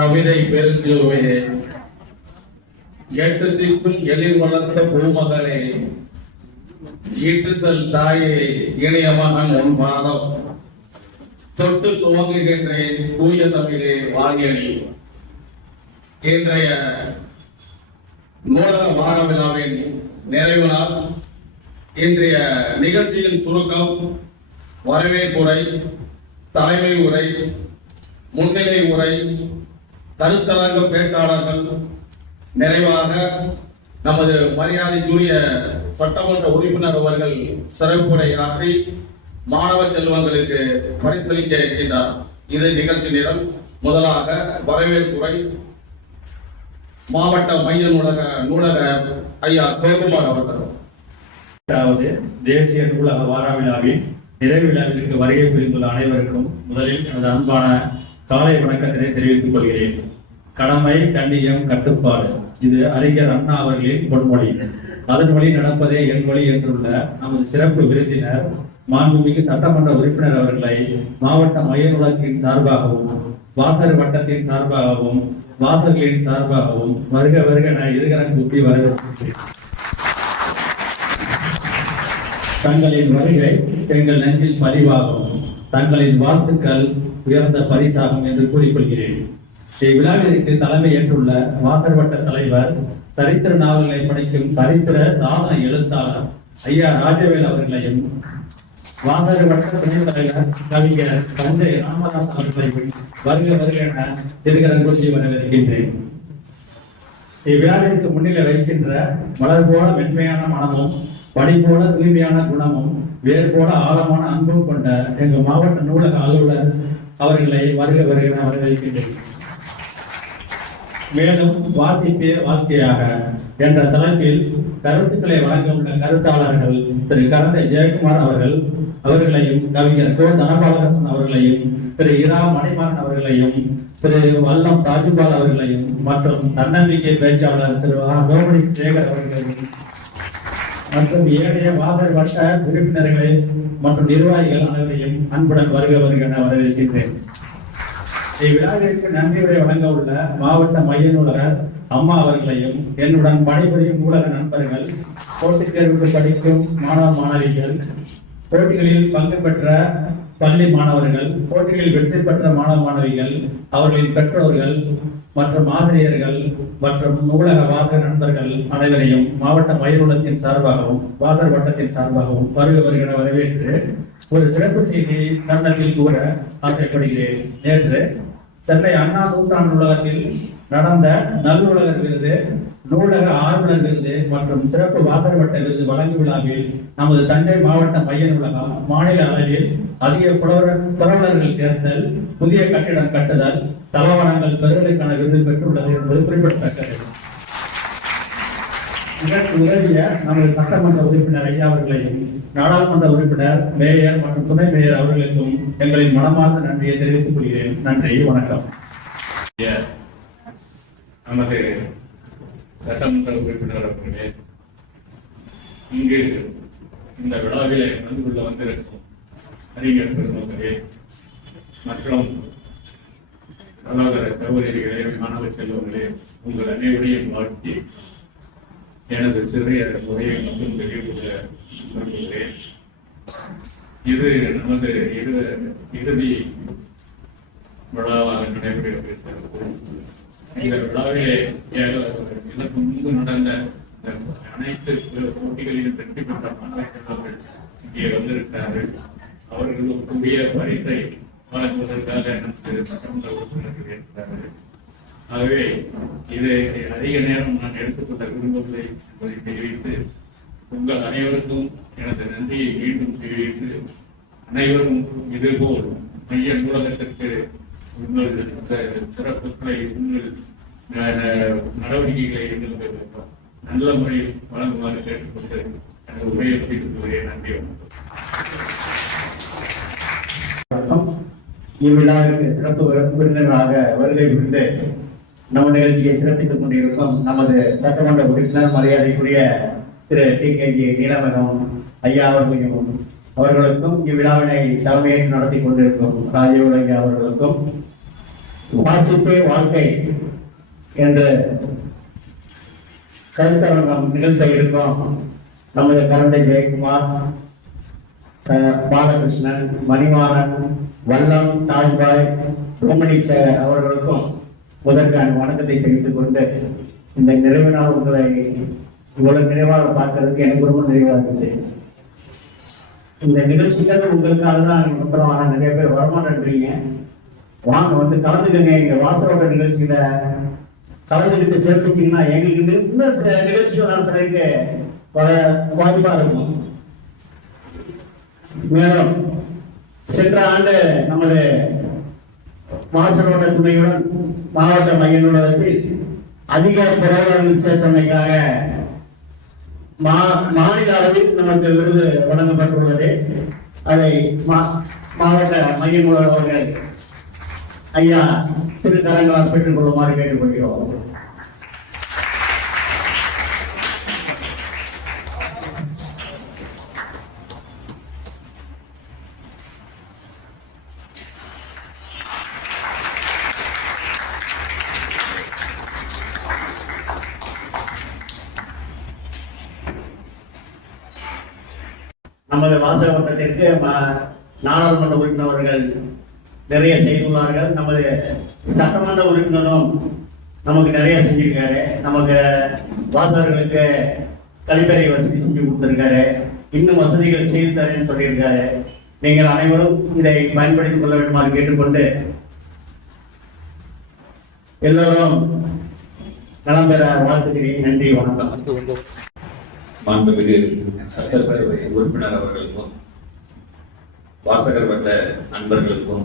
கவிதை பெருஞ்சுவையே, எட்டு திக்கும் எழில் வளர்த்த பூமகளே, ஈட்டுசல் தாயே, இணைய மகன் உன் பாதம் தொட்டு துவங்குகின்றேன் தூய தமிழே வாங்கியல். இன்றைய நூலக வார விழாவின் நிறைவு நாள். இன்றைய நிகழ்ச்சியின் சுருக்கம், வரவேற்புரை, தலைமை உரை, முன்னிலை உரை, கருத்தரங்க பேச்சாளர்கள், நிறைவாக நமது மரியாதைக்குரிய சட்டமன்ற உறுப்பினர் அவர்கள் சிறப்புரையாற்றி மாணவ செல்வங்களுக்கு பரிசளிக்க இருக்கின்றார். இது நிகழ்ச்சி நிரல். முதலாக வரவேற்புரை மாவட்ட மைய நூலக ஐயா சிவகுமார் அவர்கள். தேசிய நூலக வார விழாவின் நிறைவு விழாவிற்கு வருகை புரிந்துள்ள அனைவருக்கும் முதலில் எனது அன்பான காலை வணக்கத்தினை தெரிவித்துக் கொள்கிறேன். கடமை, கண்ணியம், கட்டுப்பாடு, இது அறிஞர் அண்ணா அவர்களின் பொன்மொழி. அதன் வழி நடப்பதே என் வழி என்றுள்ள நமது சிறப்பு விருந்தினர் மாண்புமிகு சட்டமன்ற உறுப்பினர் அவர்களை மாவட்ட மைய நூலகத்தின் சார்பாகவும், வாசகர் வட்டத்தின் சார்பாகவும், வாசகர்களின் சார்பாகவும் வருக வருக என இருகரம் கூப்பி வரவேற்கிறேன். தங்களின் வருகை எங்கள் நெஞ்சில் பதிவாகும், தங்களின் வாழ்த்துக்கள் உயர்ந்த பரிசாகும் என்று கூறிக்கொள்கிறேன். இவ்விழாவிற்கு தலைமை ஏற்றுள்ள வாசகர் வட்ட தலைவர், சரித்திர நாவல்களை படிக்கும் சரித்திர சாதன எழுத்தாளர் ஐயா ராஜவேல் அவர்களையும், வாசகர் வட்ட துணைத் தலைவர் கவிஞர் தந்தை ராமதாஸ் அவர்களையும் வருக வருக என இருகரம் கூட்டி வரவேற்கின்றேன். இவ்விழாவிற்கு முன்னிலை வைக்கின்ற மலர் போல மென்மையான மனமும், படி போல தூய்மையான குணமும், வேர் போல ஆழமான அன்பும் கொண்ட எங்கள் மாவட்ட நூலக அலுவலர் அவர்களை வருக வருக வரவேற்கின்றேன். மேலும் வாசிப்பே வாழ்க்கையாக என்ற தலைப்பில் கருத்துக்களை வழங்க உள்ள கருத்தாளர்கள் திரு கரந்தை ஜெயக்குமார் அவர்களையும், கவிஞர் கோ தனபாலகிருஷ்ணன் அவர்களையும், திரு இரா மணிமாறன் அவர்களையும், திரு வல்லம் தாஜுபால் அவர்களையும் மற்றும் தன்னம்பிக்கை பேச்சாளர் திரு கோமணி சேகர் அவர்களையும் மற்றும் ஏனைய வாசகர் வட்ட உறுப்பினர்களை மற்றும் நிர்வாகிகள் அனைவரையும் அன்புடன் வருக வருக என வரவேற்கின்றேன். இவ்விழாவிற்கு நன்றி உரை வழங்க உள்ள மாவட்ட மைய நூலகர் அம்மா அவர்களையும், என்னுடன் பணிபுரியும் நூலக நண்பர்கள், போட்டித் தேர்வுக்கு படிக்கும் மாணவ மாணவிகள், போட்டிகளில் பங்கு பெற்ற பள்ளி மாணவர்கள், போட்டிகளில் வெற்றி பெற்ற மாணவ மாணவிகள், அவர்களின் பெற்றோர்கள் மற்றும் ஆசிரியர்கள் மற்றும் நூலக வாசகர் நண்பர்கள் அனைவரையும் மாவட்ட மைய நூலகத்தின் சார்பாகவும் வாசகர் வட்டத்தின் சார்பாகவும் வருக வருகிற வரவேற்று ஒரு சிறப்பு செய்தியை தன்னத்தில் கூற ஆசைப்படுகிறேன். நேற்று சென்னை அண்ணா நூற்றாண்டு நூலகத்தில் நடந்த நல்லுலகர் விருது, நூலக ஆர்வலர் விருது மற்றும் சிறப்பு வாசகர் வட்ட விருது வழங்கும் விழாவில் நமது தஞ்சை மாவட்ட மைய நூலகம் மாநில அளவில் அதிக புரவலர்கள் சேர்த்தல், புதிய கட்டிடம் கட்டுதல், தளவாடங்கள் பெறுதலுக்கான விருது பெற்றுள்ளது என்பது குறிப்பிடத்தக்கது. இதற்கு உதவிய நமது சட்டமன்ற உறுப்பினர் ஐயா அவர்களையும், நாடாளுமன்ற உறுப்பினர், மேயர் மற்றும் துணை மேயர் அவர்களுக்கும் எங்களின் மனமார்ந்த நன்றியை தெரிவித்துக் கொள்கிறேன். நன்றி, வணக்கம். நமது சட்டமன்ற உறுப்பினர் அவர்களே, இங்கு இந்த விழாவிலே கலந்து கொள்ள வந்திருக்கும் அறிஞர் பெருமக்களே மற்றும் சகோதர சகோதரிகளே, மாணவ செல்வங்களே, உங்கள் அனைவரையும் வாழ்த்தி எனது சிறிய உரையை மட்டும் தெளிவுபடுத்த விரும்புகிறேன். இது நமது இறுதி விழாவாக நடைபெறுகிறது. இந்த விழாவிலே இதற்கு முன்பு நடந்த அனைத்து போட்டிகளிலும் வெற்றி பெற்ற மாணவ செல்வங்கள் இங்கே வந்திருக்கிறார்கள். அவர்களுக்குரிய பரிசை வழங்குவதற்காக நமது சட்டமன்ற உறுப்பினர்கள் இருக்கிறார்கள். ஆகவே இதை அதிக நேரம் நான் எடுத்துக்கொள்ள விரும்பவில்லை என்பதை தெரிவித்து, உங்கள் அனைவருக்கும் எனது நன்றியை மீண்டும் தெரிவித்து, அனைவரும் இதுபோல் மைய நூலகத்திற்கு உங்கள் சிறப்புகளை, உங்கள் நடவடிக்கைகளை எங்களுக்கு நல்ல முறையில் வழங்குமாறு கேட்டுக்கொண்டு எனது உரையை முடித்துக் நன்றி. வணக்கம். இவ்விழாவிற்கு சிறப்பு விருந்தினராக வருகை புரிந்து நம்ம நிகழ்ச்சியை சிறப்பித்துக் கொண்டிருக்கும் நமது சட்டமன்ற உறுப்பினர் மரியாதைக்குரிய திரு டி.கே.ஜி. நீலமேகம் ஐயா அவர்களுக்கும் இவ்விழாவினை தலைமையேற்று நடத்தி கொண்டிருக்கும் ராஜீவ் ஐயா அவர்களுக்கும் வாசிப்பே வாழ்க்கை என்ற கருத்தரங்கம் நிகழ்த்த இருக்கோம். நமது கரந்தை ஜெயக்குமார், பாலகிருஷ்ணன், மணிமாறன், வல்லம், தாஜ்பாய், ரோமணி சேகர் அவர்களுக்கும் முதற்கான வணக்கத்தை தெரிவித்துக் கொண்டு, இந்த நிறைவு நாள் உங்களை இவ்வளவு நிறைவாக பார்க்கறதுக்கு எனக்கு ரொம்ப நிறைவாக இருக்குது. இந்த நிகழ்ச்சிகள் உங்களுக்காக தான் அப்புறம் நிறைய பேர் வரமாட்டேன்றீங்க. வாங்க வந்து கலந்துக்கங்க. இந்த வாசரோட நிகழ்ச்சியில கலந்துக்கிட்டு சேர்த்துச்சிங்கன்னா எங்களுக்கு இன்னும் நிகழ்ச்சிகள் நடத்துறதுக்கு வாய்ப்பா இருக்கும். மேலும் சென்ற ஆண்டு நமது வாசரோட துணையுடன் மாவட்ட மைய நூலகத்தில் அதிக பொருளாதாரம் சேர்த்தமைக்காக மாநில அளவில் நமக்கு விருது வழங்கப்பட்டுள்ளது. அதை மாவட்ட மைய நூலக அவர்கள் ஐயா திருக்கரங்களால் பெற்றுக் கொள்ளுமாறு கேட்டுக்கொள்கிறோம். நமது வாசக வட்டத்திற்கு நாடாளுமன்ற உறுப்பினர்கள் நிறைய செய்துள்ளார்கள். நமது சட்டமன்ற உறுப்பினரும் நமக்கு நிறைய செஞ்சிருக்காரு. நமக்கு வாசகர்களுக்கு கழிப்பறை வசதி செஞ்சு கொடுத்திருக்காரு. இன்னும் வசதிகள் செய்து தரேன்னு சொல்லியிருக்காரு. நீங்கள் அனைவரும் இதை பயன்படுத்திக் கொள்ள வேண்டுமாறு கேட்டுக்கொண்டு எல்லோரும் நலம் பெற வாழ்த்துக்கிறேன். நன்றி, வணக்கம். மாண்புமிகு சட்டப்பேரவை உறுப்பினர் அவர்களுக்கும், வாசகர் வட்ட நண்பர்களுக்கும்,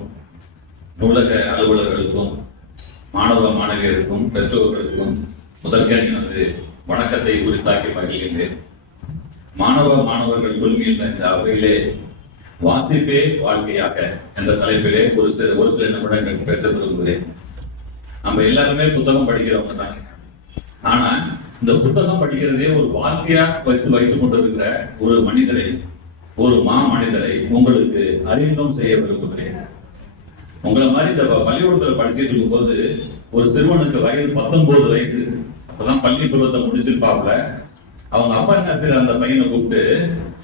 நூலக அலுவலர்களுக்கும், மாணவ மாணவியருக்கும், பெற்றோர்களுக்கும் முதற்கண் எனது வணக்கத்தை உரித்தாக்கி மகிழ்கின்றேன். மாணவர்கள் குழுமியுள்ள இந்த அவையிலே வாசிப்பே வாழ்க்கையாக என்ற தலைப்பிலே ஒரு சில நிமிடங்கள் பேச விரும்புகிறேன். நம்ம எல்லாருமே புத்தகம் படிக்கிறவங்க தான். ஆனா இந்த புத்தகம் படிக்கிறதே ஒரு வாழ்க்கையா வைத்துக் கொண்டிருக்கிற ஒரு மனிதரை, ஒரு மனிதரை உங்களுக்கு அறிமுகம் செய்ய விரும்புகிறேன். உங்களை மாதிரி இந்த பள்ளிக்கூடத்துல படிச்சுட்டு இருக்கும் போது ஒரு சிறுவனுக்கு வயது 19 வயசு, அப்பதான் பள்ளி பருவத்தை முடிச்சிருப்பாப்ல. அவங்க அப்பா என்ன செய்யற, அந்த பையனை கூப்பிட்டு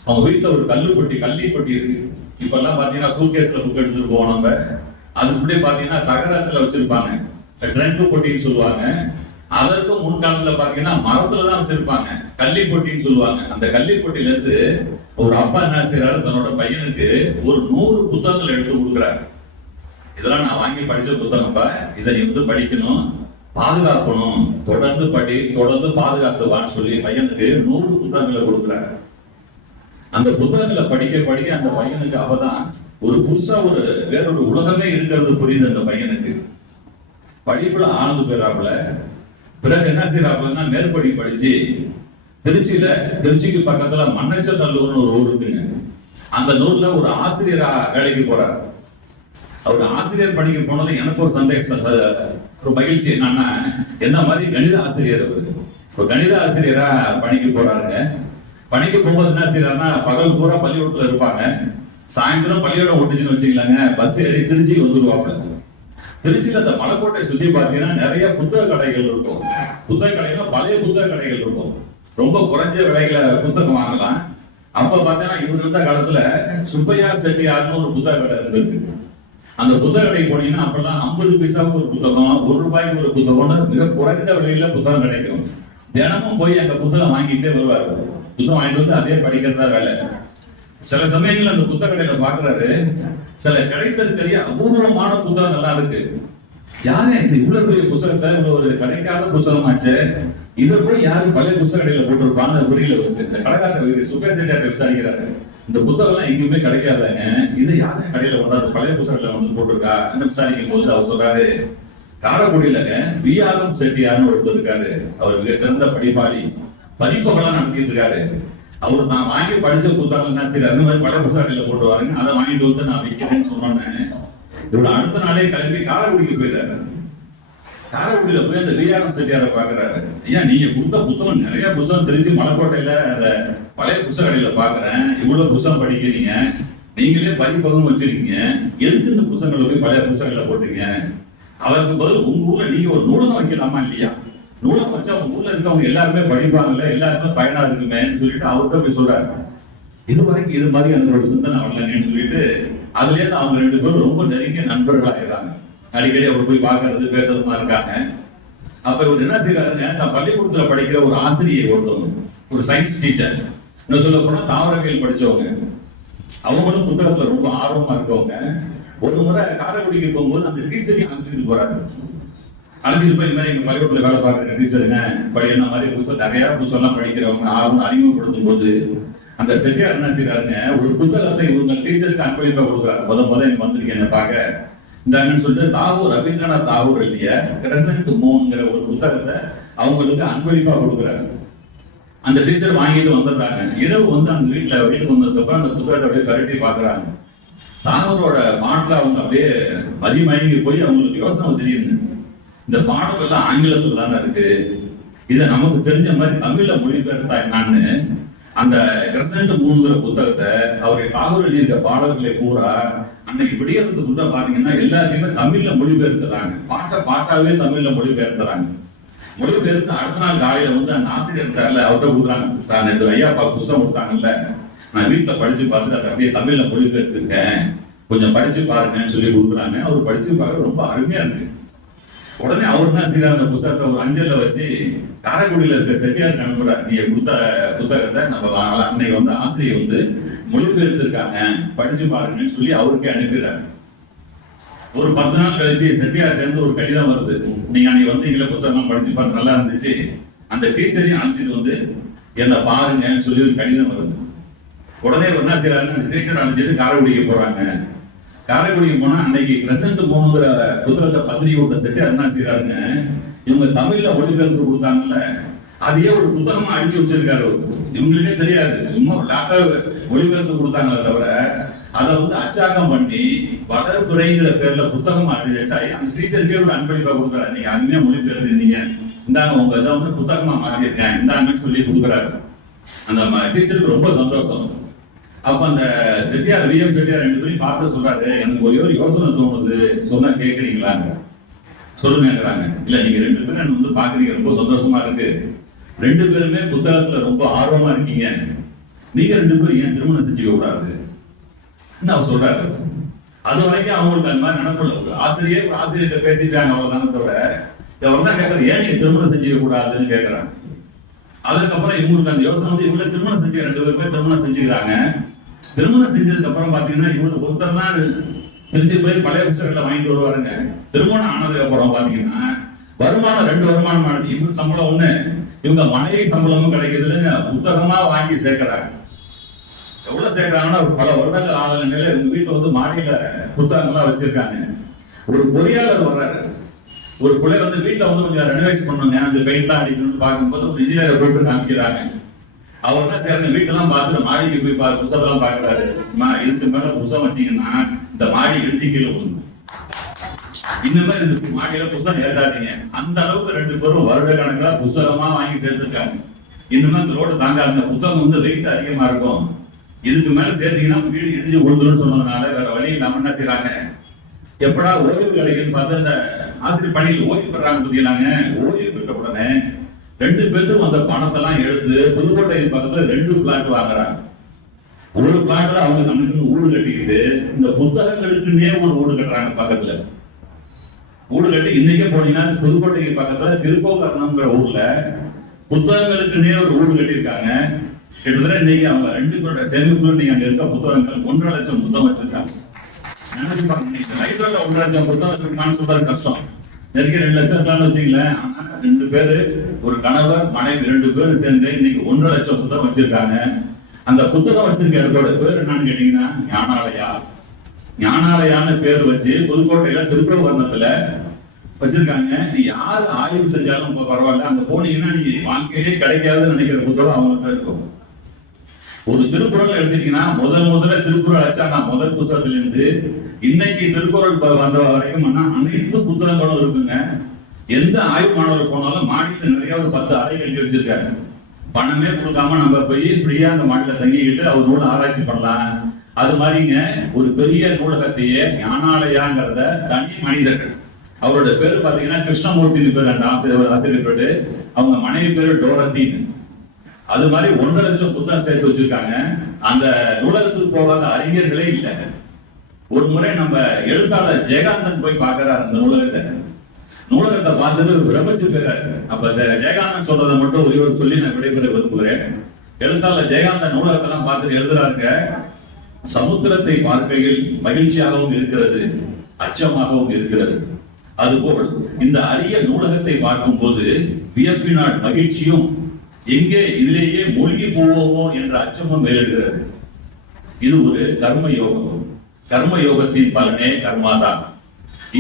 அவங்க வீட்டுல ஒரு கள்ளிப்பொட்டி இருக்கு. இப்ப எல்லாம் பாத்தீங்கன்னா சூட்கேஸ்ல புக் எடுத்துட்டு போவோம். நம்ம அதுக்கு முன்னாடி பாத்தீங்கன்னா தகரத்துல வச்சிருப்பாங்க, ட்ரங்க் பொட்டின்னு சொல்லுவாங்க. அதற்கு முன்காலத்துல பாத்தீங்கன்னா மரத்துலதான் வச்சிருப்பாங்க, கள்ளிப்பொட்டின்னு சொல்லுவாங்க. அந்த கள்ளிப்பொட்டில இருந்து ஒரு அப்பா என்ன செய்யறாரு, தன்னோட பையனுக்கு ஒரு 100 புத்தகங்கள் எடுத்து கொடுக்குறாரு. இதெல்லாம் நான் வாங்கி படிச்ச புத்தகம்ப்பா, இதை நீ வந்து படிக்கணும், பாதுகாக்கணும், தொடர்ந்து பாதுகாத்துவான்னு சொல்லி பையனுக்கு 100 புத்தகங்களை கொடுக்குறாரு. அந்த புத்தகங்களை படிக்க அந்த பையனுக்கு அப்பதான் ஒரு புதுசா வேறொரு உலகமே இருக்கிறது புரியுது அந்த பையனுக்கு. படிப்புல ஆழ்ந்து போயிறாப்புல. பிறகு என்ன செய்யறாப்புலன்னா மேற்படி படிச்சு திருச்சிக்கு பக்கத்துல மண்ணச்சநல்லூர்னு ஒரு ஊர் இருக்குங்க. அந்த ஊர்ல ஒரு ஆசிரியரா வேலைக்கு போறாரு. அவர் ஆசிரியர் பணிக்கு போனது எனக்கு ஒரு சந்தேகம், ஒரு மகிழ்ச்சி. என்னன்னா, என்ன மாதிரி கணித ஆசிரியர், ஒரு கணித ஆசிரியரா பணிக்கு போறாருங்க. பணிக்கு போகும்போது என்ன செய்யறாருன்னா, பகல் பூரா பள்ளிக்கூடத்துல இருப்பாங்க, சாயந்தரம் பள்ளியோட ஓட்டுச்சுன்னு வச்சுக்கலாங்க, பஸ் ஏறி திருச்சிக்கு வந்துருவாங்க. திருச்சியில அந்த மலைக்கோட்டை சுத்தி பாத்தீங்கன்னா நிறைய புத்தக கடைகள் இருக்கும். புத்தக கடைகள்ல பழைய புத்தக கடைகள் இருக்கும். ரொம்ப குறைஞ்ச விலையில புத்தகம் வாங்கலாம். அப்ப பாத்தீங்கன்னா இவர் இருந்த காலத்துல சுப்பையா செட்டியார்னு ஒரு புத்தக கடை இருக்கு. அந்த புத்தக கடை போனீங்கன்னா அப்பெல்லாம் 50 பைசாவுக்கு ஒரு புத்தகம், 1 ரூபாய்க்கு ஒரு புத்தகம், மிக குறைந்த விலையில புத்தகம் கிடைக்கும். தினமும் போய் அங்க புத்தகம் வாங்கிட்டே வருவாரு. புத்தகம் வாங்கிட்டு வந்து அதே படிக்கிறதா வேலை. சில சமயங்கள்ல அந்த புத்தக கடையில பாக்குறாரு, சில கிடைத்தற்கரிய அபூர்வமான புத்தகம் நல்லா இருக்கு. யாரு இந்த இவ்வளவு பெரிய புத்தகத்தை, இவ்வளவு ஒரு கிடைக்காத புத்தகமாச்சு, இதை போய் யாரும் பழைய புத்தக கடையில போட்டிருப்பான்னு புரியல. இந்த கடைக்காரர் சுப்பையா செட்டியார்ட்ட விசாரிக்கிறாரு, இந்த புத்தகம் எல்லாம் எங்கேயுமே கிடைக்காதாங்க, இது யாரும் கடையில கொண்டாந்து பழைய புத்தகங்களை வந்து போட்டிருக்கா விசாரிக்கும் போது அவர் சொல்றாரு, காரைக்குடியிலங்க விஆர்எம் செட்டியார்னு ஒருத்தர் இருக்காரு. அவர் மிக சிறந்த படிப்பாளி, பதிப்பகம்லாம் நடத்திட்டு இருக்காரு. அவரு நான் வாங்கி படிச்ச புத்தகம் என்ன செய்யறாரு, அந்த மாதிரி பழைய புத்தகங்களை போட்டு வாருங்க, அதை வாங்கிட்டு வந்து நான் விற்கிறேன்னு சொன்னேன். இவரு அடுத்த நாளே கிளம்பி காரைக்குடிக்கு போயிடாரு. காரைக்குடியில போய் அந்த விஆர்எம் செட்டியாரை பாக்குறாரு. ஐயா, நீங்க கொடுத்த புத்தகம் நிறைய புத்தகம் தெரிஞ்சு மலைக்கோட்டையில அந்த பழைய புத்தக கடையில பாக்குறேன், இவ்வளவு புத்தகம் படிக்கிறீங்க, நீங்களே பதிப்பகம் வச்சிருக்கீங்க, எதுக்கு இந்த புத்தகங்களை போய் பழைய புத்தகங்களை போட்டீங்க? அதற்கு பதில் உங்க ஊர்ல நீங்க ஒரு நூலகம் வைக்கலாமா இல்லையா? நூலகம் வச்சா உங்க ஊர்ல இருக்கவங்க எல்லாருமே படிப்பாங்கல்ல, எல்லாருமே பயனா இருக்குமேன்னு சொல்லிட்டு அவர்கிட்ட போய் சொல்றாரு. இது வரைக்கும் இது மாதிரி அந்த ஒரு சிந்தனை வரலன்னு சொல்லிட்டு அதுல இருந்து அவங்க 2 பேரும் ரொம்ப நெருங்கிய நண்பர்களாகிறாங்க. அடிக்கடி அவர் போய் பார்க்கறது பேசுறதுமா இருக்காங்க. அப்ப இவர் என்ன செய்யறாருங்க, தான் பள்ளிக்கூடத்துல படிக்கிற ஒரு ஆசிரியை ஒருத்தவங்க, ஒரு சயின்ஸ் டீச்சர், என்ன சொல்ல போனா தாவரவியல் படிச்சவங்க, அவங்களும் புத்தகத்துல ரொம்ப ஆர்வமா இருக்கவங்க. ஒரு முறை காரைக்குடிக்கு போகும்போது அந்த டீச்சரையும் அழைச்சிட்டு போறாரு. அழைச்சிட்டு போய் இந்த மாதிரி எங்க பள்ளிக்கூடத்துல வேலை பார்க்குற டீச்சருங்க என்ன மாதிரி புதுசா நிறைய புதுசெல்லாம் படிக்கிறவங்க ஆர்வம் அறிமுகப்படுத்தும் போது அந்த செட்டியார் என்ன செய்யறாருங்க, ஒரு புத்தகத்தை இவங்க டீச்சருக்கு அன்பளிப்பா கொடுக்குறாரு. முத இங்க வந்திருக்கேன் பார்க்க இந்தாங்கன்னு சொல்லிட்டு தாகூர், ரவீந்திரநாத் தாகூர் எழுதிய கிரசன்ட் மூன்ங்கிற ஒரு புத்தகத்தை அவங்களுக்கு அன்பளிப்பா கொடுக்குறாரு. அந்த டீச்சர் வாங்கிட்டு வந்துடுறாங்க. இரவு வந்து அந்த வீட்டுக்கு வந்ததுக்கு அப்புறம் அந்த புத்தகத்தை அப்படியே கரட்டி பாக்குறாங்க. தாகூரோட பாட்டுல அவங்க அப்படியே மதிமயங்கி போய் அவங்களுக்கு யோசனை தெரியுது, இந்த பாடம் எல்லாம் ஆங்கிலத்துல தானே இருக்கு, இதை நமக்கு தெரிஞ்ச மாதிரி தமிழ்ல மொழிபெயர்த்தா என்னான்னு அந்த கிரசன்ட் மூணுங்கிற புத்தகத்தை அவரை தாகூர் எழுதியிருக்க பாடல்களை பூரா அன்னைக்கு விடியறதுக்குள்ள பாத்தீங்கன்னா எல்லாத்தையுமே தமிழ்ல மொழிபெயர்த்துறாங்க. பாட்டாவே தமிழ்ல மொழிபெயர்த்துறாங்க. மொழிபெயர்த்து அடுத்த நாள் காலையில வந்து அந்த ஆசிரியர் இருக்காருல்ல அவர்கிட்ட கொடுக்குறாங்க, சார் நேற்று ஐயா புத்தகம் கொடுத்தாங்கல்ல, நான் வீட்டுல படிச்சு பார்த்துட்டு அதை அப்படியே தமிழ்ல மொழிபெயர்த்துருக்கேன், கொஞ்சம் படிச்சு பாருங்கன்னு சொல்லி கொடுக்குறாங்க. அவர் படிச்சு பார்க்க ரொம்ப அருமையா இருக்கு. உடனே அவர் என்ன செய்யறாரு, அந்த புத்தகத்தை ஒரு அஞ்சல்ல வச்சு காரைக்குடியில இருக்க செட்டியாருக்கு அனுப்புறாரு. நீங்க கொடுத்த புத்தகத்தை நம்ம அன்னைக்கு வந்து ஆசிரியர் வந்து மொழிபெயர்த்திருக்காங்க, படிச்சு பாருங்கன்னு சொல்லி அவருக்கே அனுப்பிடுறாரு. ஒரு 10 நாள் கழிச்சு செட்டியார்ட்ட இருந்து ஒரு கடிதம் வருது, நீங்க அன்னைக்கு வந்தீங்களா புத்தகம் படிச்சு பார்த்து நல்லா இருந்துச்சு, அந்த டீச்சரையும் அழைச்சிட்டு வந்து என்ன பாருங்கன்னு சொல்லி ஒரு கடிதம் வருது. உடனே என்ன செய்யறாங்க, அந்த டீச்சர் அழைச்சிட்டு காரைக்குடிக்கு போறாங்க. காரைக்குடிக்கு போனா அன்னைக்கு கிரசன்ட் மூணுங்கிற புத்தகத்தை பத்திரிகை விட்ட செட்டியார் என்ன செய்யறாருங்க, இவங்க தமிழ்ல மொழிபெயர்ப்பு கொடுத்தாங்கல்ல அதையே ஒரு புத்தகமா அடிச்சு வச்சிருக்காரு. இவங்களுக்கே தெரியாது, சும்மா டாக்டர் மொழிபெயர்ப்பு கொடுத்தாங்களே தவிர அதை வந்து அச்சாகம் பண்ணி வளர்ப்புறைங்கிற பேர்ல புத்தகமா அடிச்சு வச்சா அந்த டீச்சருக்கே ஒரு அன்பளிப்பா கொடுக்குறாரு. நீங்க அருமையா மொழிபெயர்த்து இருந்தீங்க, இந்தாங்க உங்க இதை வந்து புத்தகமா மாற்றிருக்கேன் இந்தாங்கன்னு சொல்லி கொடுக்குறாரு. அந்த டீச்சருக்கு ரொம்ப சந்தோஷம். அப்ப அந்த செட்டியார் விஎம் செட்டியார் 2 பேரும் பார்த்து சொல்றாரு, எனக்கு ஒரே ஒரு யோசனை தோணுது, சொன்னா கேட்கறீங்களாங்க? சொல்லுங்கிறாங்க. இல்ல நீங்க 2 பேரும் என்ன வந்து பாக்குறீங்க, ரொம்ப சந்தோஷமா இருக்கு, 2 பேருமே புத்தகத்துல ரொம்ப ஆர்வமா இருக்கீங்க, நீங்க 2 பேரும் ஏன் திருமணம் செஞ்சுக்க கூடாது அவர் சொல்றாரு. அது வரைக்கும் அவங்களுக்கு அந்த மாதிரி நினைப்பல. ஆசிரியர்கிட்ட பேசிட்டாங்க அவ்வளவுதானே தவிர அவர் தான் கேட்கறது, ஏன் நீங்க திருமணம் செஞ்சுக்க கூடாதுன்னு கேட்கறாங்க. அதுக்கப்புறம் இவங்களுக்கு அந்த யோசனை வந்து இவங்க திருமணம் செஞ்சு 2 பேர் திருமணம் செஞ்சுக்கிறாங்க. திருமணம் செஞ்சதுக்கு அப்புறம் பாத்தீங்கன்னா இவங்களுக்கு ஒருத்தர் தான் பிரிச்சு போய் பழைய புத்தகங்களை வாங்கிட்டு வருவாருங்க. திருமணம் ஆனதுக்கு அப்புறம் பாத்தீங்கன்னா வருமானம் 2 வருமானம் ஆனது. இவங்க சம்பளம் ஒண்ணு, இவங்க மனைவி சம்பளமும் கிடைக்குதுன்னு புத்தகமா வாங்கி சேர்க்கிறாங்க. எவ்வளவு சேர்க்கிறாங்கன்னா பல வருடங்கள் ஆன நிலையில இவங்க வீட்டுல வந்து மாடியில புத்தகங்கள்லாம் வச்சிருக்காங்க. ஒரு பொறியாளர் வர்றாரு, ஒரு பிள்ளைய வந்து வீட்டுல வந்து கொஞ்சம் ரெனோவேட் பண்ணுங்க, அந்த பெயிண்ட்லாம் அடிக்கணும்னு பார்க்கும்போது ஒரு இன்ஜினியரை போட்டு காமிக்கிறாங்க. அவர் என்ன செய்யறாங்க, வீட்டெல்லாம் பார்த்துட்டு மாடிக்கு போய் புத்தகம்லாம் பாக்குறாரு. இதுக்கு மேல புத்தகம் வச்சீங்கன்னா இந்த மாடி இழுத்தி கீழே விழுந்து இன்னுமே இந்த மாடியில புத்தகம் ஏற்றாதீங்க. அந்த அளவுக்கு 2 பேரும் வருட கணக்குல புத்தகமா வாங்கி சேர்த்துருக்காங்க. இன்னுமே இந்த ரோடு தாங்காதுங்க, புத்தகம் வந்து வெயிட் அதிகமா இருக்கும், இதுக்கு மேல சேர்த்தீங்கன்னா வீடு இடிஞ்சு விழுந்துரும் சொன்னதுனால வேற வழி இல்லாம என்ன செய்யறாங்க, எப்படா ஓய்வு கிடைக்குன்னு பார்த்து அந்த ஆசிரியர் பணியில் ஓய்வு பெறாங்க பத்தியலாங்க. ஓய்வு பெற்ற உடனே 2 பேரும் அந்த பணத்தெல்லாம் எடுத்து புதுக்கோட்டை பக்கத்துல 2 பிளாட் வாங்குறாங்க. ஒரு பிளாட்ல அவங்க நமக்கு ஊடு கட்டிக்கிட்டு இந்த புத்தகங்களுக்குன்னே ஒரு ஊடு கட்டுறாங்க. பக்கத்துல ஊடு கட்டி இன்னைக்கே போனீங்கன்னா புதுக்கோட்டைக்கு பக்கத்துல திருக்கோகரணம்ங்கிற ஊர்ல புத்தகங்களுக்குன்னே ஒரு ஊடு கட்டியிருக்காங்க. கிட்டத்தட்ட இன்னைக்கு அவங்க 2 பேரோட சேமிப்புல நீங்க அங்க இருக்க புத்தகங்கள் 1.5 லட்சம் புத்தகம் வச்சிருக்காங்க. நினைச்சு பாருங்க, லைப்ரரியில 1.5 லட்சம் புத்தகம் வச்சிருக்கான்னு சொல்றது கஷ்டம். நெருக்கி 2 லட்சம் இருக்கான்னு வச்சுங்களேன். 2 பேரு, ஒரு கணவர் மனைவி 2 பேரும் சேர்ந்து இன்னைக்கு 1.5 லட்சம் புத்தகம் வச்சிருக்காங்க. அந்த புத்தகம் வச்சிருக்க இடத்தோட பேர் என்னன்னு கேட்டீங்கன்னா ஞானாலயா. ஞானாலயான்னு பேர் வச்சு புதுக்கோட்டையில திருக்கோவரணத்துல வச்சிருக்காங்க. நீ யாரு ஆய்வு செஞ்சாலும் பரவாயில்ல, அங்க போனீங்கன்னா நீங்க வாழ்க்கையிலே கிடைக்காதுன்னு நினைக்கிற புத்தகம் அவங்களுக்கு இருக்கும். ஒரு திருக்குறள் எடுத்தீங்கன்னா முதல்ல திருக்குறள் அச்சாங்க முதல் புத்தகத்துல இருந்து இன்னைக்கு திருக்குறள் வந்த வரைக்கும் அனைத்து புத்தகங்களும் இருக்குங்க. எந்த ஆய்வு மாணவர் போனாலும் மாடியில நிறைய ஒரு 10 அறைகள் எழுதி வச்சிருக்காரு. பணமே கொடுக்காம நம்ம போய் ஃப்ரீயா அந்த மாடியில தங்கிக்கிட்டு அவர் நூலை ஆராய்ச்சி பண்ணலாம். அது மாதிரிங்க ஒரு பெரிய நூலகத்தையே ஞானாலயாங்கிறத தனி மனிதர்கள் அவரோட பேரு பாத்தீங்கன்னா கிருஷ்ணமூர்த்தின்னு பேர், அந்த ஆசிரியர் பேரு. அவங்க மனைவி பேரு டோரத்தின்னு. அது மாதிரி 1.5 லட்சம் புத்தகம் சேர்த்து வச்சிருக்காங்க. அந்த நூலகத்துக்கு போகாத அறிஞர்களே இல்லை. ஒரு முறை நம்ம எழுத்தாளர் ஜெயகாந்தன் போய் பார்க்கிறார் அந்த நூலகத்தை பார்த்துட்டு பிரமிச்சிருக்கிறாரு. அப்ப ஜெயகாந்தன் சொல்றதை மட்டும் ஒரே ஒரு சொல்லி நான் விடைபெற விரும்புகிறேன். எழுத்தாளர் ஜெயகாந்தன் நூலகத்தெல்லாம் பார்த்துட்டு எழுதுறாங்க, சமுத்திரத்தை பார்க்கையில் மகிழ்ச்சியாகவும் இருக்கிறது, அச்சமாகவும் இருக்கிறது. அதுபோல் இந்த அரிய நூலகத்தை பார்க்கும் போது வியப்பினால் மகிழ்ச்சியும், எங்கே இதிலேயே மூழ்கி போவோமோ என்ற அச்சமும் மேலிடுகிறது. இது ஒரு கர்ம யோகம். கர்ம யோகத்தின் பலனே கர்மாதான்.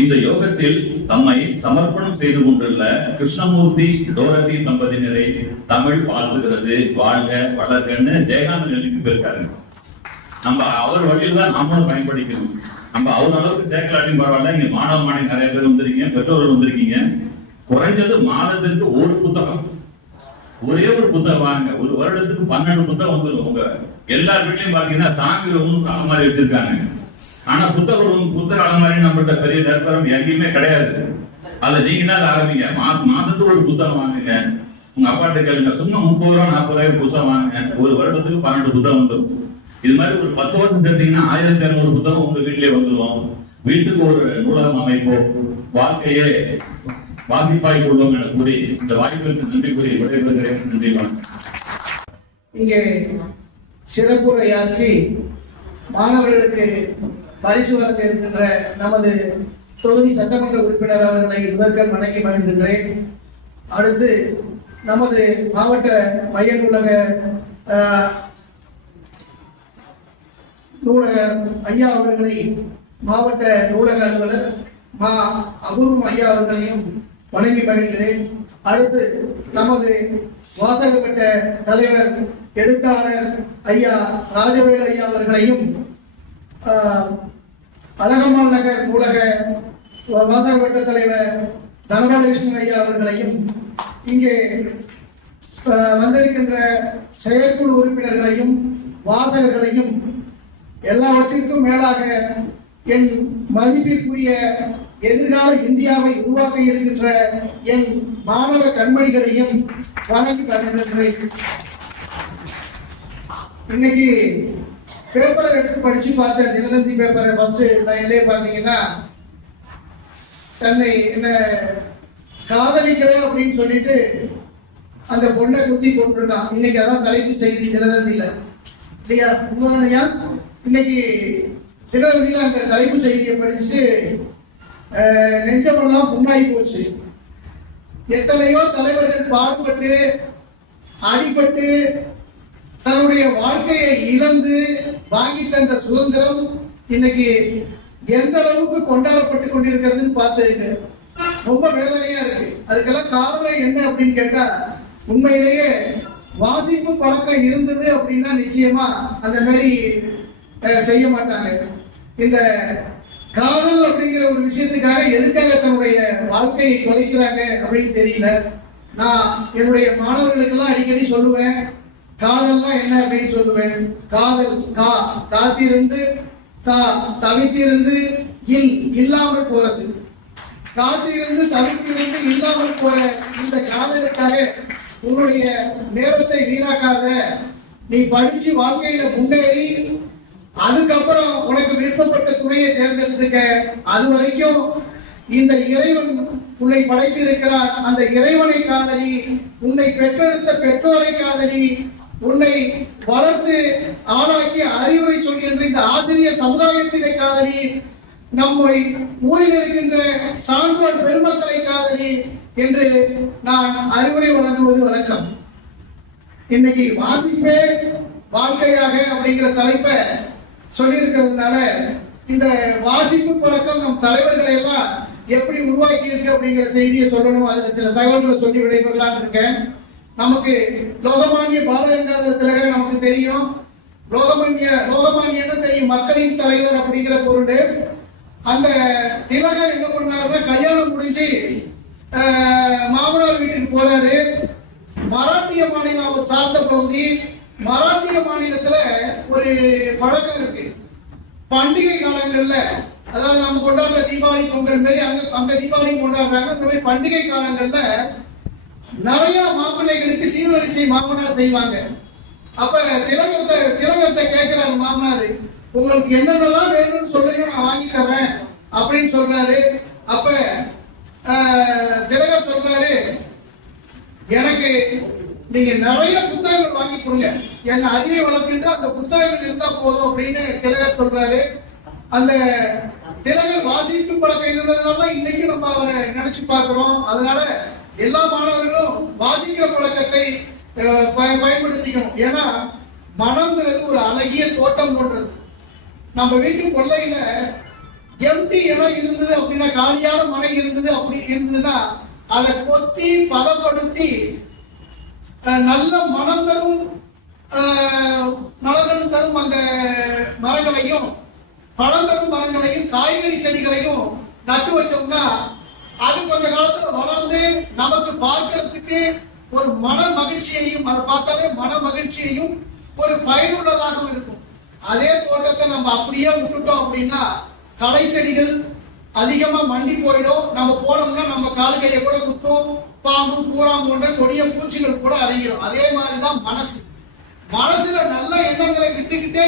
இந்த யோகத்தில் தம்மை சமர்ப்பணம் செய்து கொண்டுள்ள கிருஷ்ணமூர்த்தி டோரதி தம்பதியினரை தமிழ் வாழ்த்துகிறது, வாழ்க வளர்கன்னு ஜெயகாந்தன் எழுதி போயிருக்காரு. நம்ம அவர் வழியில் தான் நாமளும் பயன்படுத்தணும். நம்ம அவர் அளவுக்கு சேர்க்கலாட்டியும் பரவாயில்ல. இங்க மாணவ மாணவி நிறைய பேர் வந்திருக்கீங்க, பெற்றோர்கள் வந்திருக்கீங்க. குறைஞ்சது மாதத்திற்கு ஒரு புத்தகம், ஒரே ஒரு புத்தகம் வாங்க. ஒரு வருடத்துக்கு 12 புத்தகம் வந்துடும். உங்க எல்லார் வீட்லயும் பாத்தீங்கன்னா சாமி ரூம் அலமாரி வச்சிருக்காங்க. ஆனா புத்தக அலமாரி நம்மள்ட்ட பெரிய நிரப்பரம் எங்கேயுமே கிடையாது. அதை நீங்க ஆரம்பிங்க. மாசத்துக்கு ஒரு புத்தகம் வாங்குங்க. உங்க அப்பாட்ட கேளுங்க, சும்மா 30 ரூபா 40 ரூபாய்க்கு புத்தகம் வாங்குங்க. ஒரு வருடத்துக்கு 12 புத்தகம் வந்துடும். இது மாதிரி ஒரு 10 வருஷம் சேர்த்தீங்கன்னா 1500 புத்தகம் உங்க வீட்டிலே வந்துடும். வீட்டுக்கு ஒரு நூலகம் அமைப்போம், வாழ்க்கையே வாசிப்பாய் கொள்வோம் என கூறி இந்த வாய்ப்புகளுக்கு நன்றி கூறி விடைபெறுகிறேன். நன்றி, வணக்கம். இங்கே சிறப்புரையாற்றி மாணவர்களுக்கு பரிசு வழங்க இருக்கின்ற நமது தொகுதி சட்டமன்ற உறுப்பினர் அவர்களை முதற்கண் வணங்கி மகிழ்கின்றேன். அடுத்து நமது மாவட்ட மைய நூலகர் ஐயா அவர்களை, மாவட்ட நூலக அலுவலர் மா அபூர்வம் ஐயா அவர்களையும் வணங்கி மகிழ்கிறேன். அடுத்து நமது வாசகப்பட்ட தலைவர் எழுத்தாளர் ஐயா ராஜவேலு ஐயா அவர்களையும், அழகம்மாள் நகர் நூலக வாசகப்பட்ட தலைவர் தனபாலகிருஷ்ணன் ஐயா அவர்களையும், இங்கே வந்திருக்கின்ற செயற்குழு உறுப்பினர்களையும் வாசகர்களையும், எல்லாவற்றிற்கும் மேலாக என் மதிப்பிற்குரிய எதிர்கால இந்தியாவை உருவாக்க இருக்கின்ற என் மாணவ கண்மணிகளையும் வணங்கி வருகின்றேன். இன்னைக்கு பேப்பரை எடுத்து படிச்சு பார்த்தேன். தினதந்தி பேப்பரை ஃபர்ஸ்ட் லைன்லேயே பார்த்தீங்கன்னா, தன்னை என்ன காதலிக்கிறேன் அப்படின்னு சொல்லிட்டு அந்த பொண்ணை குத்தி கொண்டிருக்கான். இன்னைக்கு அதான் தலைப்பு செய்தி தினதந்தியில, இல்லையா? உண்மையா? இன்னைக்கு தினதந்தியில அந்த தலைப்பு செய்தியை படிச்சுட்டு நெஞ்சமெல்லாம் புண்ணாகி போச்சு. எத்தனையோ தலைவர்கள் பாடுபட்டு அடிபட்டு தன்னுடைய வாழ்க்கையை இழந்து வாங்கி தந்த சுதந்திரம் இன்னைக்கு எந்த அளவுக்கு கொண்டாடப்பட்டு கொண்டிருக்கிறதுன்னு பார்த்து ரொம்ப வேதனையா இருக்கு. அதுக்கெல்லாம் காரணம் என்ன அப்படின்னு கேட்டா, உண்மையிலேயே வாசிப்பு பழக்கம் இருந்தது அப்படின்னா நிச்சயமா அந்த மாதிரி செய்ய மாட்டாங்க. இந்த காதல் அப்படிங்கிற ஒரு விஷயத்துக்காக எதுக்காக தன்னுடைய வாழ்க்கையை தொலைக்கிறாங்க அப்படின்னு தெரியல. நான் என்னுடைய மாணவர்களுக்கெல்லாம் அடிக்கடி சொல்லுவேன், காதல்னா என்ன அப்படின்னு சொல்லுவேன். காதல் காத்திருந்து, தவித்திருந்து, இல்லாமல் போறது. காத்திருந்து தவித்திருந்து இல்லாமல் போற இந்த காதலுக்காக உன்னுடைய நேரத்தை வீணாக்காத. நீ படிச்சு வாழ்க்கையில முன்னேறி அதுக்கப்புறம் உனக்கு விருப்பப்பட்ட துணையை தேர்ந்தெடுத்துக்க. அது வரைக்கும் இந்த இறைவன் உன்னை படைத்திருக்கிறார். அந்த இறைவனை காதலி, உன்னை பெற்றெடுத்த பெற்றோரை காதலி, உன்னை வளர்த்து ஆளாக்கி அறிவுரை சொல்கின்ற இந்த ஆசிரியர் சமுதாயத்தினை காதலி, நம்மை ஊரில் இருக்கின்ற சான்றோர் பெருமக்களை காதலி என்று நான் அறிவுரை வழங்குவது வழக்கம். இன்னைக்கு வாசிப்பே வாழ்க்கையாக அப்படிங்கிற தலைப்பை சொல்லியிருக்கிறதுனால இந்த வாசிப்பு பழக்கம் நம் தலைவர்களை எல்லாம் எப்படி உருவாக்கி இருக்கு அப்படிங்கிற செய்தியை சொல்லணும். அதுல சில தகவல்களை சொல்லி விடைபெறலாம் இருக்கேன். நமக்கு லோகமானிய பாலகங்காதர திலகர் நமக்கு தெரியும். லோகமானியன்னு தெரியும், மக்களின் தலைவர் அப்படிங்கிற பொருள். அந்த திலகர் என்ன பண்ணாருன்னா, கல்யாணம் முடிஞ்சு மாமனார் வீட்டுக்கு போறாரு. மராட்டிய மாநிலம் அவர் சார்ந்த பகுதி. மராட்டிய மாநிலத்துல ஒரு பழக்கம் இருக்கு. பண்டிகை காலங்கள்ல அதாவது நம்ம கொண்டாடுற தீபாவளி பொங்கல் மாதிரி அங்க தீபாவளி கொண்டாடுறாங்க. இந்த மாதிரி பண்டிகை காலங்கள்ல நிறைய மாப்பிள்ளைகளுக்கு சீர்வரிசை மாமனார் செய்வாங்க. அப்ப திலகர்கிட்ட கேட்கிறாரு மாமனாரு, உங்களுக்கு என்னென்னலாம் வேணும்னு சொல்லுங்க, நான் வாங்கி தர்றேன் அப்படின்னு சொல்றாரு. அப்ப திலகர் சொல்றாரு, எனக்கு நீங்க நிறைய புத்தகங்கள் வாங்கி கொடுங்க, என்ன அறிவை வளர்க்கின்ற அந்த புத்தகங்கள் இருந்தா போதும் அப்படின்னு திலகர் சொல்றாரு. அந்த திலகர் வாசிக்கும் பழக்கம் இருந்ததுனால இன்னைக்கு நம்ம அவரை நினைச்சு பார்க்கிறோம். அதனால எல்லா மாணவர்களும் வாசிக்கிற பழக்கத்தை பயன்படுத்திக்கணும். ஏன்னா மனம்ங்கிறது ஒரு அழகிய தோட்டம் போன்றது. நம்ம வீட்டு கொள்ளையில எம்டி இடம் இருந்தது அப்படின்னா, காலியான மனை இருந்தது அப்படி இருந்ததுன்னா அதை கொத்தி பதப்படுத்தி நல்ல மனம் தரும் மலர்கள் தரும் அந்த மரங்களையும் பழம் தரும் மரங்களையும் காய்கறி செடிகளையும் நட்டு வச்சோம்னா அது கொஞ்ச காலத்துல வளர்ந்து நமக்கு பார்க்கறதுக்கு ஒரு மன மகிழ்ச்சியையும், அதை பார்த்தாலே மன மகிழ்ச்சியையும் ஒரு பயனுள்ளதாகவும் இருக்கும். அதே தோட்டத்தை நம்ம அப்படியே விட்டுட்டோம் அப்படின்னா களை செடிகள் அதிகமா மண்டி போயிடும். நம்ம போனோம்னா நம்ம காலுகையை கூட குத்தும், பாம்பு பூரா போன்ற கொடிய பூச்சிகள் கூட அடங்கிடும். அதே மாதிரிதான் மனசுல நல்ல எண்ணங்களை விட்டுக்கிட்டே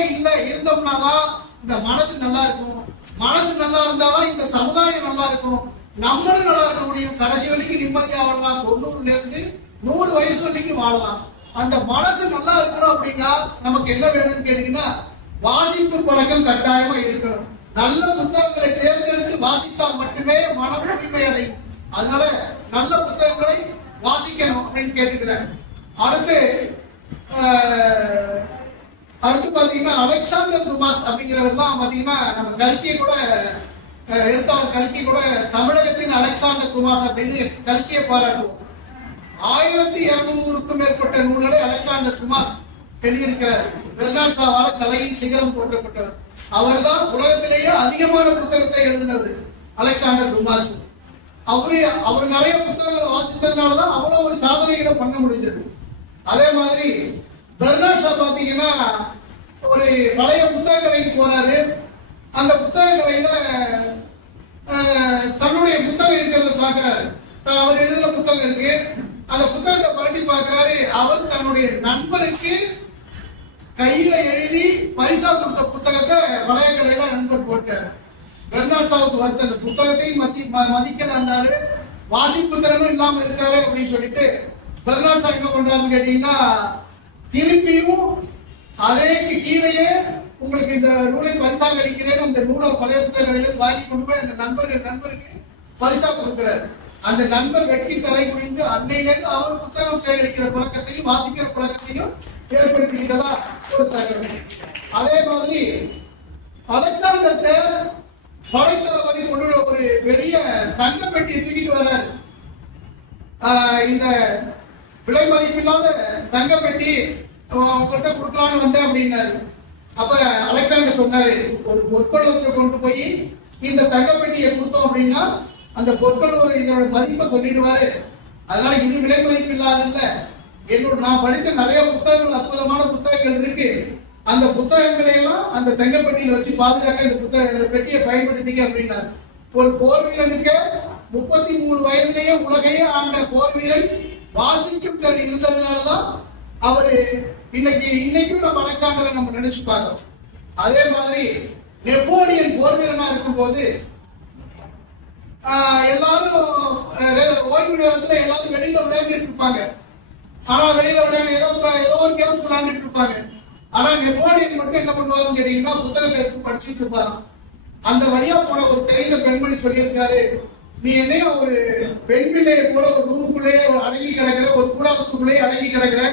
இருந்தோம்னா தான் இந்த மனசு நல்லா இருக்கும். மனசு நல்லா இருந்தாதான் இந்த சமுதாயம் நல்லா இருக்கும், நம்மளும் நல்லா இருக்க முடியும். கடைசி வரைக்கும் நிம்மதியா வாழலாம், 90ல இருந்து 100 வயசு வரைக்கும் வாழலாம். அந்த மனசு நல்லா இருக்கணும் அப்படின்னா நமக்கு என்ன வேணும்னு கேட்டீங்கன்னா வாசிப்பு பழக்கம் கட்டாயமா இருக்கணும். நல்ல புத்தகங்களை தேர்ந்தெடுத்து வாசித்தால் மட்டுமே மனம் தூய்மை அடையும். அதனால நல்ல புத்தகங்களை வாசிக்கணும் அப்படின்னு கேட்டுக்கிறேன். அடுத்து பாத்தீங்கன்னா அலெக்சாண்டர் டுமாஸ் அப்படிங்கிறவர் தான் பாத்தீங்கன்னா நம்ம கல்கியை கூட எழுத்தாளர் கல்கி கூட தமிழகத்தின் அலெக்சாண்டர் டுமாஸ் அப்படின்னு கல்கியை பாராட்டுவோம். 1200க்கும் மேற்பட்ட நூல்களை அலெக்சாண்டர் டுமாஸ் எழுதியிருக்கிறார். பெர்னார்ட் ஷாவால கலையின் சிகரம் போற்றப்பட்டவர். அவர் தான் உலகத்திலேயே அதிகமான புத்தகத்தை எழுதினவர் அலெக்சாண்டர் டுமாஸ். அவர் நிறைய புத்தகங்கள் வாசித்ததுனாலதான் அவ்வளவு ஒரு சாதனைகளை பண்ண முடிஞ்சது. அதே மாதிரி பெர்னார்ட் ஷா பாத்தீங்கன்னா ஒரு பழைய புத்தக கடைக்கு போறாரு. அந்த புத்தக கடையில தன்னுடைய புத்தகம் இருக்கிறத பாக்குறாரு. அவர் எழுதின புத்தகம் இருக்கு. அந்த புத்தகத்தை பரட்டி பாக்குறாரு. அவர் தன்னுடைய நண்பருக்கு கையில எழுதி பரிசா கொடுத்த புத்தகத்தை பழைய கடையில நண்பர் போட்டார். பெர்னார்ட் ஷாவுக்கு வருத்த அந்த புத்தகத்தையும் மதிக்கிற அந்த வாசிப்பு திறனும் இல்லாம இருக்காரு அப்படின்னு சொல்லிட்டு பெர்னார்ட் ஷா என்ன பண்றாருன்னு கேட்டீங்கன்னா திருப்பியும் அதே கீழையே உங்களுக்கு இந்த நூலை பரிசாக அளிக்கிறேன், அந்த நூலை பழைய புத்தக கடையில வாங்கி கொண்டு போய் அந்த நண்பருக்கு பரிசா கொடுக்கிறார். அந்த நண்பர் வெட்டி தலை குனிந்து அன்னையிலிருந்து அவர் புத்தகம் சேகரிக்கிற பழக்கத்தையும் வாசிக்கிற பழக்கத்தையும் ஏற்படுத்திக்கிட்டதா ஒரு தகவல். அதே மாதிரி அலெக்சாண்டர்ட்ட படைத்தளபதி கொண்டு ஒரு பெரிய தங்க பெட்டியை தூக்கிட்டு வர்றாரு. இந்த விலை மதிப்பில்லாத தங்க பெட்டி உங்கள்கிட்ட கொடுக்கலான்னு வந்தேன் அப்படின்னாரு. அப்ப அலெக்சாண்டர் சொன்னாரு, ஒரு பொற்கொள்ளத்தை கொண்டு போய் இந்த தங்கப்பெட்டியை கொடுத்தோம் அப்படின்னா அந்த பொற்கொள்ளவர் இதோட மதிப்பை சொல்லிடுவாரு. அதனால இது விலை மதிப்பு இல்லாத இல்ல, நான் படித்த நிறைய புத்தகங்கள், அற்புதமான புத்தகங்கள் இருக்கு. அந்த புத்தகங்களை எல்லாம் அந்த தங்கப்பெட்டியில வச்சு பாதுகாக்க இந்த பெட்டியை பயன்படுத்திக்க அப்படின்னாரு. ஒரு போர் வீரனுக்கு 33 வயதிலேயே உலகையே ஆண்ட போர் வீரன் வாசிக்கும் திறன் இருந்ததுனாலதான் அவரு இன்னைக்கும் நம்ம அலெக்சாண்டரை நம்ம நினைச்சு பார்க்கிறோம். அதே மாதிரி நெப்போலியன் போர் வீரனா இருக்கும் போது எல்லாரும் ஓய்வு நேரத்துல எல்லாரும் வெளியில விளையாண்டுட்டு இருப்பாங்க. ஆனா வெளியில விளையாண்டு ஏதோ ஒரு கேம்ஸ் விளையாண்டுட்டு இருப்பாங்க. ஆனா நெப்போலியன் மட்டும் என்ன பண்ணுவாருன்னு கேட்டீங்கன்னா புத்தகத்தை எடுத்து படிச்சுட்டு இருப்பாரு. அந்த வழியா போன ஒரு தெரிந்த பெண்மணி சொல்லியிருக்காரு, நீ என்னைய ஒரு பெண் பிள்ளையை போல ஒரு ரூமுக்குள்ளேயே அடங்கி கிடக்கிற, ஒரு கூடாரத்துக்குள்ளேயே அடங்கி கிடக்கிற,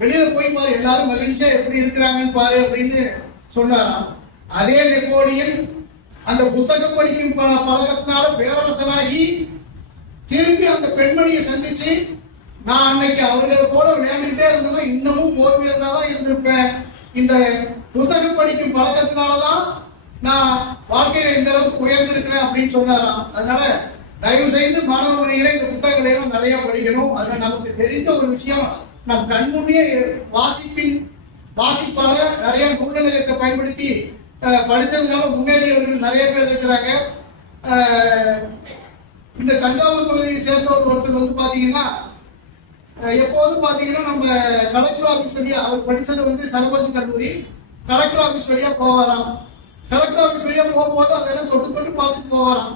வெளியில போய் பாரு, எல்லாரும் மகிழ்ச்சியா எப்படி இருக்கிறாங்கன்னு பாரு அப்படின்னு சொன்னாராம். அதே நெப்போலியன் அந்த புத்தகம் படிக்கும் பழக்கத்தினால பேரரசனாகி திருப்பி அந்த பெண்மணியை சந்திச்சு, நான் அன்னைக்கு அவர்களை போல விளையாண்டுட்டே இருந்தேன்னா இன்னமும் போர் வீரனா தான் இருந்திருப்பேன். இந்த புத்தகம் படிக்கும் பழக்கத்தினாலதான் நான் வாழ்க்கையில இந்த அளவுக்கு உயர்ந்திருக்கிறேன் அப்படின்னு சொன்னாராம். அதனால தயவு செய்து மாணவர்களை இந்த புத்தகங்களை எல்லாம் நிறைய படிக்கணும். அதனால நமக்கு தெரிந்த ஒரு விஷயம், நம் கண்முன்னே வாசிப்பால நிறைய நூல்நிலையத்தை பயன்படுத்தி படிச்சதுனால முன்னேறியவர்கள் நிறைய பேர் இருக்கிறாங்க. இந்த தஞ்சாவூர் பகுதியை சேர்ந்த ஒருத்தர் வந்து பாத்தீங்கன்னா எப்போதும் பாத்தீங்கன்னா நம்ம கலெக்டர் ஆபீஸ் வழியா, அவர் படிச்சது வந்து சரபோஜி கல்லூரி, கலெக்டர் ஆபீஸ் வழியா போவாராம். கலெக்டர் ஆபீஸ் வழியா போகும்போது அதெல்லாம் தொட்டு பார்த்துட்டு போவாராம்.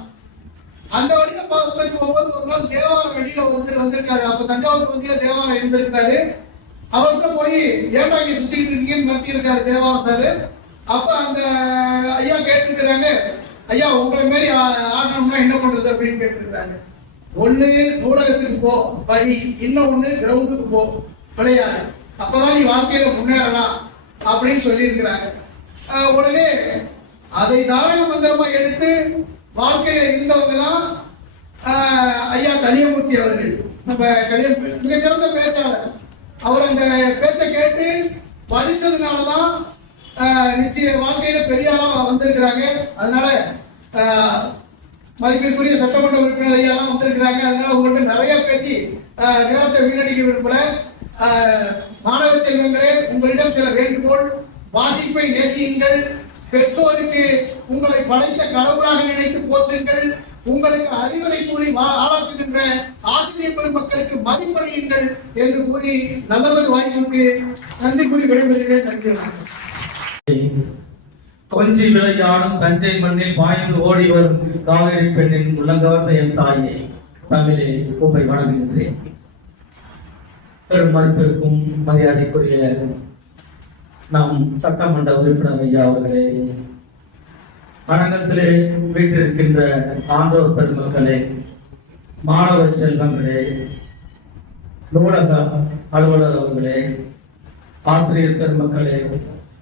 அந்த வழியா பார்த்து போகும்போது ஒரு நாள் தேவாரம் வெளியில ஒருத்தர் வந்திருக்காரு. அப்ப தஞ்சாவூர் பகுதியில தேவாரம் இருந்திருக்காரு. அவர்கிட்ட போய் ஏன்டா இங்க சுத்திட்டு இருக்கீங்கன்னு மிரட்டி இருக்காரு தேவாரம் சாரு. அப்ப அந்த ஐயா கேட்டுக்கிறாங்க, ஐயா உங்களை மாரி ஆகணும்னா என்ன பண்றது அப்படின்னு கேட்டுருக்காங்க. ஒண்ணு நூலகத்துக்கு போ படி, இன்னொன்னு கிரவுண்டுக்கு போ விளையாடு, அப்பதான் நீ வாழ்க்கையில முன்னேறலாம் அப்படின்னு சொல்லி இருக்கிறாங்க. உடனே அதை தாரக மந்திரமா எடுத்து வாழ்க்கையில இருந்தவங்க தான் ஐயா கலியமூர்த்தி அவர்கள். நம்ம மிகச்சிறந்த பேச்சாளர். அவர் அந்த பேச்சை கேட்டு படிச்சதுனாலதான் நிச்சய வாழ்க்கையில பெரிய ஆளா வந்திருக்கிறாங்க. அதனால மதிப்பிற்குரிய சட்டமன்ற உறுப்பினர் ஐயாலாம் வந்திருக்கிறாங்க. அதனால உங்கள்கிட்ட நிறைய பேசி நேரத்தை வீணடிக்க விரும்பல. மாணவ செல்வங்களே, உங்களிடம் சில வேண்டுகோள். வாசிப்பை நேசியுங்கள். பெற்றோருக்கு உங்களை படைத்த கடவுளாக நினைத்து போற்றுங்கள். உங்களுக்கு அறிவுரை கூறி ஆளாக்குகின்ற ஆசிரியர் பெருமக்களுக்கு மதிப்படையுங்கள் என்று கூறி நல்லவர் வாய்ப்புக்கு நன்றி கூறி விடைபெறுகிறேன். நன்றி. கொஞ்சி விளையாடும் தஞ்சை மண்ணில் பாய்ந்து ஓடி வரும் காவேரி பெண்ணின் உள்ளங்கவர்ந்த என் தாயே, தமிழே உம்மை வணங்குகின்றேன். பெரும் மதிப்பிற்கும் மரியாதைக்குரிய நாம் சட்டமன்ற உறுப்பினர் ஐயா அவர்களே, அரங்கத்திலே வீட்டிருக்கின்ற ஆண்டோர் பெருமக்களே, மாணவ செல்வங்களே, நூலக அலுவலர் அவர்களே, ஆசிரியர் பெருமக்களே,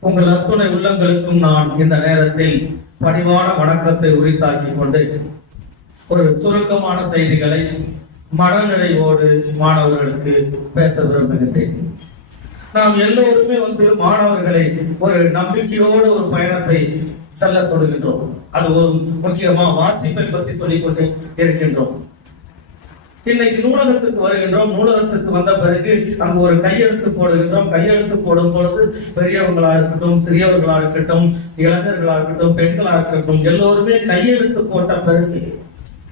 உங்கள் அத்துணை உள்ளங்களுக்கும் நான் இந்த நேரத்தில் பணிவான வணக்கத்தை உரித்தாக்கிக் கொண்டு ஒரு சுருக்கமான செய்திகளை மனநிறைவோடு மாணவர்களுக்கு பேச விரும்புகின்றேன். நாம் எல்லோருமே மாணவர்களை ஒரு நம்பிக்கையோடு ஒரு பயணத்தை செல்ல தொடுகின்றோம். அது ஒரு முக்கியமா வாசிப்பை பற்றி சொல்லிக் கொண்டே இருக்கின்றோம். இன்னைக்கு நூலகத்துக்கு வருகின்றோம். நூலகத்துக்கு வந்த பிறகு அங்கு ஒரு கையெழுத்து போடுகின்றோம். கையெழுத்து போடும் பொழுது பெரியவர்களா இருக்கட்டும், சிறியவர்களா இருக்கட்டும், இளைஞர்களா இருக்கட்டும், பெண்களா இருக்கட்டும், எல்லோருமே கையெழுத்து போட்ட பிறகு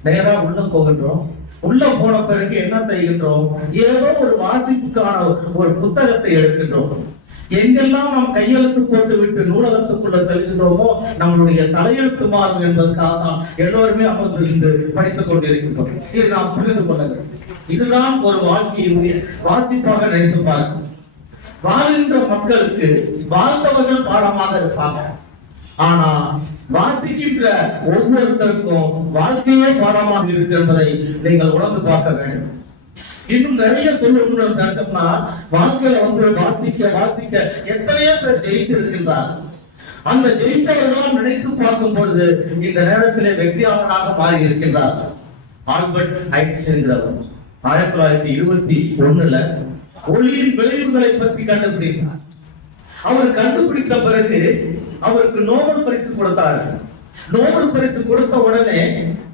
நேரா உள்ள போகின்றோம். உள்ள போன பிறகு என்ன செய்கின்றோம்? ஏதோ ஒரு வாசிப்புக்கான ஒரு புத்தகத்தை எடுக்கின்றோம். எங்கெல்லாம் நாம் கையெழுத்து போட்டு விட்டு நூலகத்துக்குள்ள செல்கின்றோமோ நம்மளுடைய தலையெழுத்து மாறும் என்பதற்காக தான் எல்லோருமே அமர்ந்து படித்துக் கொண்டிருக்கின்றோம். இது நாம் புரிந்து கொள்ள வேண்டும். இதுதான் ஒரு வாழ்க்கையினுடைய வாசிப்பாக நினைத்து பார்க்கும். வாழ்கின்ற மக்களுக்கு வாழ்ந்தவர்கள் பாடமாக இருப்பாங்க. ஆனா வாசிக்கின்ற ஒவ்வொருத்தருக்கும் வாழ்க்கையே பாடமாக இருக்கு என்பதை நீங்கள் உணர்ந்து பார்க்க வேண்டும். இன்னும் நிறைய சொல்லணும்னா வாழ்க்கையில வாசிக்க வாசிக்க எத்தனையோ பேர் ஜெயிச்சிருக்கின்றார். அந்த ஜெயிச்சவர்களாம் நினைத்து பார்க்கும் பொழுது இந்த நேரத்திலே வெற்றியாளராக மாறி இருக்கின்றார். ஆல்பர்ட் ஐன்ஸ்டைன் 1921 ஒளியின் விளைவுகளை பற்றி கண்டுபிடித்தார். அவர் கண்டுபிடித்த பிறகு அவருக்கு நோபல் பரிசு கொடுத்தார்கள். நோபல் பரிசு கொடுத்த உடனே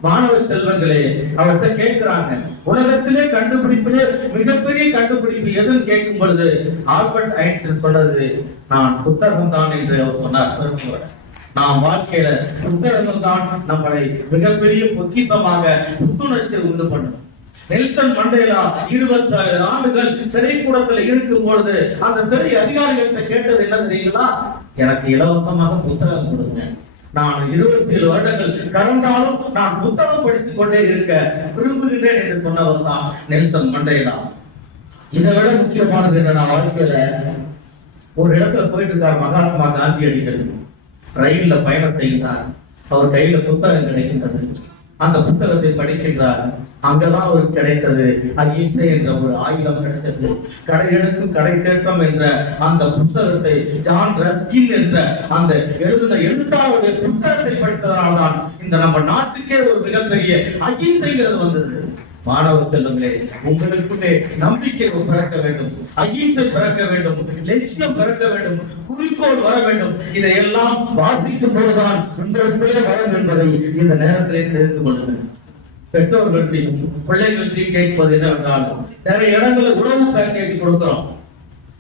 மாணவ செல்வங்களே அவர்கிட்ட கேட்கிறாங்க, உலகத்திலே கண்டுபிடிப்பது மிகப்பெரிய கண்டுபிடிப்பு எதுன்னு கேட்கும் பொழுது ஆல்பர்ட் ஐன்ஸ்டைன் சொன்னது நான் புத்தகம் தான் என்று அவர் சொன்னார். நாம் வாழ்க்கையில புத்தகம் தான் நம்மளை மிகப்பெரிய பொக்கிஷமாக புத்துணர்ச்சி உண்டு பண்ணும். நெல்சன் மண்டேலா 27 ஆண்டுகள் சிறைக்கூடத்தில் இருக்கும் பொழுது அந்த சிறை அதிகாரிகள்கிட்ட கேட்டது என்ன தெரியுங்களா? எனக்கு இலவசமாக புத்தகம் கொடுங்க, நான் 27 வருடங்கள் கடந்தாலும் நான் புத்தகம் படித்துக் கொண்டே இருக்க விரும்புகிறேன் என்று சொன்னவர் தான் நெல்சன் மண்டேலா. இதை விட முக்கியமானது என்ன, வாழ்க்கையில ஒரு இடத்துல போயிட்டு இருக்கார் மகாத்மா காந்தியடிகள். ரயில்ல பயணம் செய்கிறார். அவர் கையில புத்தகம் கிடைக்கின்றது. அந்த புத்தகத்தை படிக்கின்றார். அங்கதான் அவருக்கு கிடைத்தது அகிம்சை என்ற ஒரு ஆயுதம் கிடைச்சது. கடையெடுக்கும் கடை தேற்றம் என்ற அந்த புத்தகத்தை ஜான் ரஸ்கின் என்ற அந்த எழுத்தாளருடைய புத்தகத்தை படித்ததனால்தான் இந்த நம்ம நாட்டுக்கே ஒரு மிகப்பெரிய அகிம்சைங்கிறது வந்தது. மாணவ செல்வங்களே, உங்களுக்குள்ளே நம்பிக்கை பிறக்க வேண்டும், அகிம்சை பிறக்க வேண்டும், லட்சியம் பிறக்க வேண்டும், குறிக்கோள் வர வேண்டும். இதையெல்லாம் வாசிக்கும் போதுதான் உங்களுக்குள்ளே வரும் என்பதை இந்த நேரத்திலே தெரிந்து கொள்ளுங்கள். பெற்றோர்கள்ட்டையும் பிள்ளைகள்ட்டையும் கேட்பது என்னவென்றால், நிறைய இடங்களில் உணவு பேக்கேஜ் கொடுக்கிறோம்.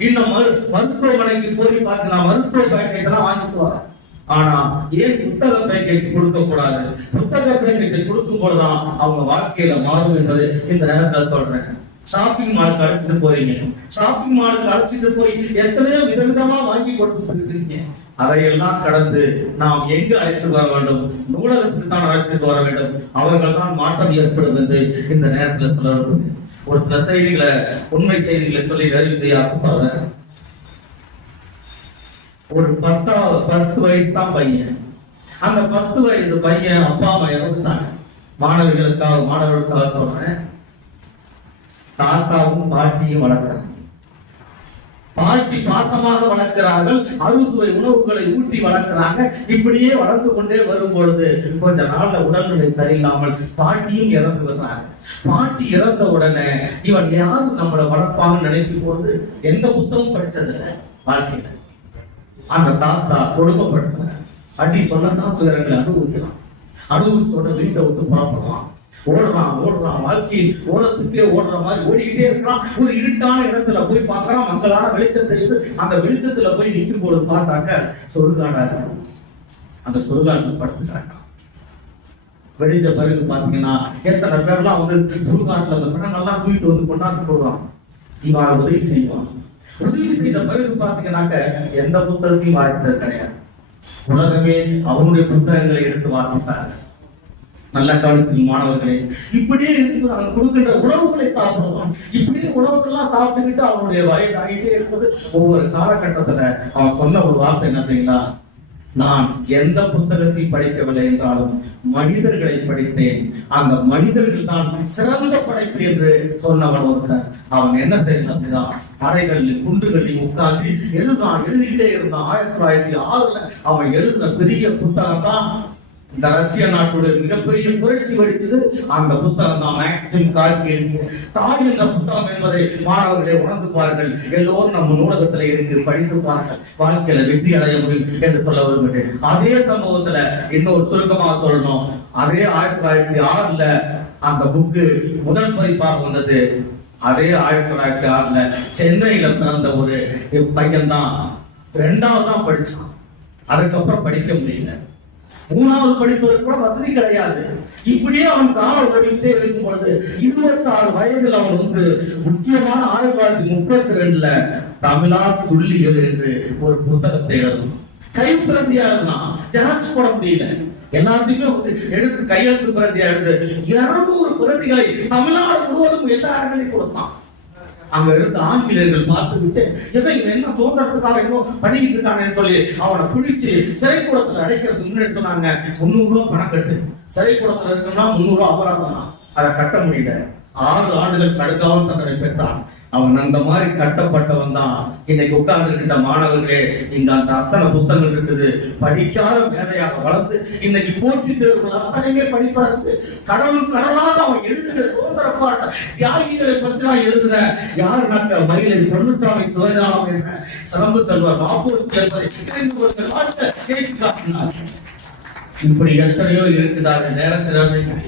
இன்னும் மருத்துவமனைக்கு போய் பார்க்கலாம், மருத்துவ பேக்கேஜ் எல்லாம் வாங்கிட்டு வரோம். ஆனா ஏன் புத்தக பேக்கேஜ் கொடுக்க கூடாது? புத்தக பேக்கேஜ் கொடுக்கும் போதுதான் அவங்க வாழ்க்கையில மாறும் என்பது இந்த நேரத்தில் சொல்றேன். ஷாப்பிங் மாலுக்கு அழைச்சிட்டு போறீங்க, ஷாப்பிங் மாலுக்கு அழைச்சிட்டு போய் எத்தனையோ விதவிதமா வாங்கி கொடுத்துருக்கீங்க. அதையெல்லாம் கடந்து நாம் எங்கு அழைத்து வர வேண்டும்? நூலகத்துக்கு தான் அழைச்சிட்டு வர வேண்டும். அவர்கள் தான் மாற்றம் ஏற்படும் என்று இந்த நேரத்தில் சொல்ல வேண்டும். ஒரு சில செய்திகளை, உண்மை செய்திகளை சொல்லி நிறைவு செய்ய ஆசைப்படுறேன். ஒரு 10 வயசு தான் பையன். அந்த 10 வயது பையன் அப்பா அம்மா இறந்துட்டாங்க. மாணவர்களுக்காக சொல்றேன். தாத்தாவும் பாட்டியும் வளர்க்கிறாங்க. பாட்டி பாசமாக வளர்க்கிறார்கள், அறுசுவை உணவுகளை ஊட்டி வளர்க்கிறாங்க. இப்படியே வளர்ந்து கொண்டே வரும் பொழுது கொஞ்ச நாள்ல உடல்நிலை சரியில்லாமல் பாட்டியும் இறந்து வர்றாங்க. பாட்டி இறந்த உடனே இவன் யாரு நம்மளை வளர்ப்பான்னு நினைக்கும் பொழுது எந்த புத்தகம் படிச்சது வாழ்க்கையில அந்த தாத்தா கொடுமைப்படுத்துறாங்க. அடி சொன்னா துயரங்களை அனுபவிக்கிறான். அனுபவிச்சோட வீட்டை விட்டு புறப்படுறான். ஓடுறான் வாழ்க்கையில் ஓடத்துக்கே ஓடுற மாதிரி ஓடிக்கிட்டே இருக்கிறான். ஒரு இருட்டான இடத்துல போய் பார்க்கறான். மக்களான வெளிச்சத்தை அந்த வெளிச்சத்துல போய் நிற்கும் போது பார்த்தாக்க சுடுகாடா இருக்கு. அந்த சுடுகாட்டில் படுத்துக்கிறாங்க. வெடிஞ்ச பிறகு பாத்தீங்கன்னா எத்தனை பேர்லாம் வந்து சுடுகாட்டுல அந்த பிணங்கள்லாம் தூக்கிட்டு வந்து கொண்டாந்து போடுவான். இவன் உதவி செய்வான். உதவி செய்த பிறகு பாத்தீங்கன்னாக்க எந்த புத்தகத்தையும் வாசித்தது கிடையாது. உலகமே அவனுடைய புத்தகங்களை எடுத்து வாசித்தாங்க. நல்ல காலத்தில் மாணவர்களே, இப்படியே இருக்குது. அவன் கொடுக்கின்ற உணவுகளை சாப்பிடுவான். இப்படியே உணவுகள்லாம் சாப்பிட்டுக்கிட்டு அவனுடைய வயது ஆகிட்டே இருப்பது. ஒவ்வொரு காலகட்டத்துல அவன் சொன்ன ஒரு வார்த்தை என்ன தெரியுங்களா? நான் எந்த புத்தகத்தை படிக்கவில்லை என்றாலும் மனிதர்களை படித்தேன். அந்த மனிதர்கள் தான் சிறந்த படைப்பு என்று சொன்னவன் ஒருத்தன். அவன் என்ன செய்தான்? அறைகளில் குன்றுகளில் உட்கார்ந்து எழுதிக்கிட்டே இருந்தான். 1906 அவன் எழுதின பெரிய புத்தகம் தான் இந்த ரஷ்ய நாட்டுடைய மிகப்பெரிய புரட்சி வெடிச்சது. அந்த புத்தகம் தான் மேக்சிம் கார்கி எழுதிய தாய் என்ற புத்தகம் என்பதை மாணவர்களை உணர்ந்து பாருங்கள். எல்லோரும் நம்ம நூலகத்துல இருக்கு, படித்து பாருங்கள். வாழ்க்கையில வெற்றி அடைய முடியும் என்று சொல்ல விரும்புகிறேன். அதே சம்பவத்துல இன்னொரு சுருக்கமாக சொல்லணும். அதே 1906 அந்த புக்கு முதல் பதிப்பாக வந்தது. அதே 1906 சென்னையில பிறந்த ஒரு பையன் தான் 2வது தான் படிச்சான். அதுக்கப்புறம் படிக்க முடியல. 3வது படிப்பதற்கு கூட வசதி கிடையாது. இப்படியே அவன் காலம் ஓடிக்கிட்டே இருக்கும் பொழுது 26 வயதில் அவன் வந்து முக்கியமான 1932 தமிழா துள்ளியது என்று ஒரு புத்தகத்தை எழுதும். கைப்பிரதியா எழுதினான். ஜெராக்ஸ் போட முடியல. எல்லாத்தையுமே வந்து எடுத்து கையெழுத்து பிரதியா எழுது 200 பிரதிகளை தமிழ்நாடு முழுவதும் எல்லா இடங்களையும் கொடுத்தான். அங்க இருந்த ஆங்கிலேயர்கள் பார்த்து விட்டு இவன் என்ன தோன்றதுக்காக இன்னும் பண்ணிக்கிட்டு இருக்காங்கன்னு சொல்லி அவனை பிடிச்சு சிறைக்கூடத்துல அடைக்கிறதுக்கு முன்னாடி சொன்னாங்க 300 ரூபாய் பணம் கட்டு. சிறைக்கூடத்துல இருக்குன்னா 300 ரூபாய் அபராதம். அதை கட்ட முடியல. 6 ஆண்டுகள் கடுக்காமல் தண்டனை பெற்றான். அவன் அந்த மாதிரி கட்டப்பட்டவன் தான். இன்னைக்கு உட்கார்ந்துகிட்ட மாணவர்களே, இங்க அந்த அத்தனை புத்தகங்கள் இருக்குது. படிக்காத மேதையாக வளர்ந்து இன்னைக்கு போட்டி தேர்வுகள் அத்தனையுமே படிப்பாரு. கடலாக அவன் எழுதுகிற சுதந்திர பாட்ட தியாகிகளை பற்றி நான் எழுதுற யாரு நாட்ட மயிலை பொன்னுசாமி சிவஞானம் என்ற சிறம்பு செல்வர் மாப்பூர்த்தி என்பதை காட்டினார். இப்படி எத்தனையோ இருக்கிறார்கள். நேரத்தில்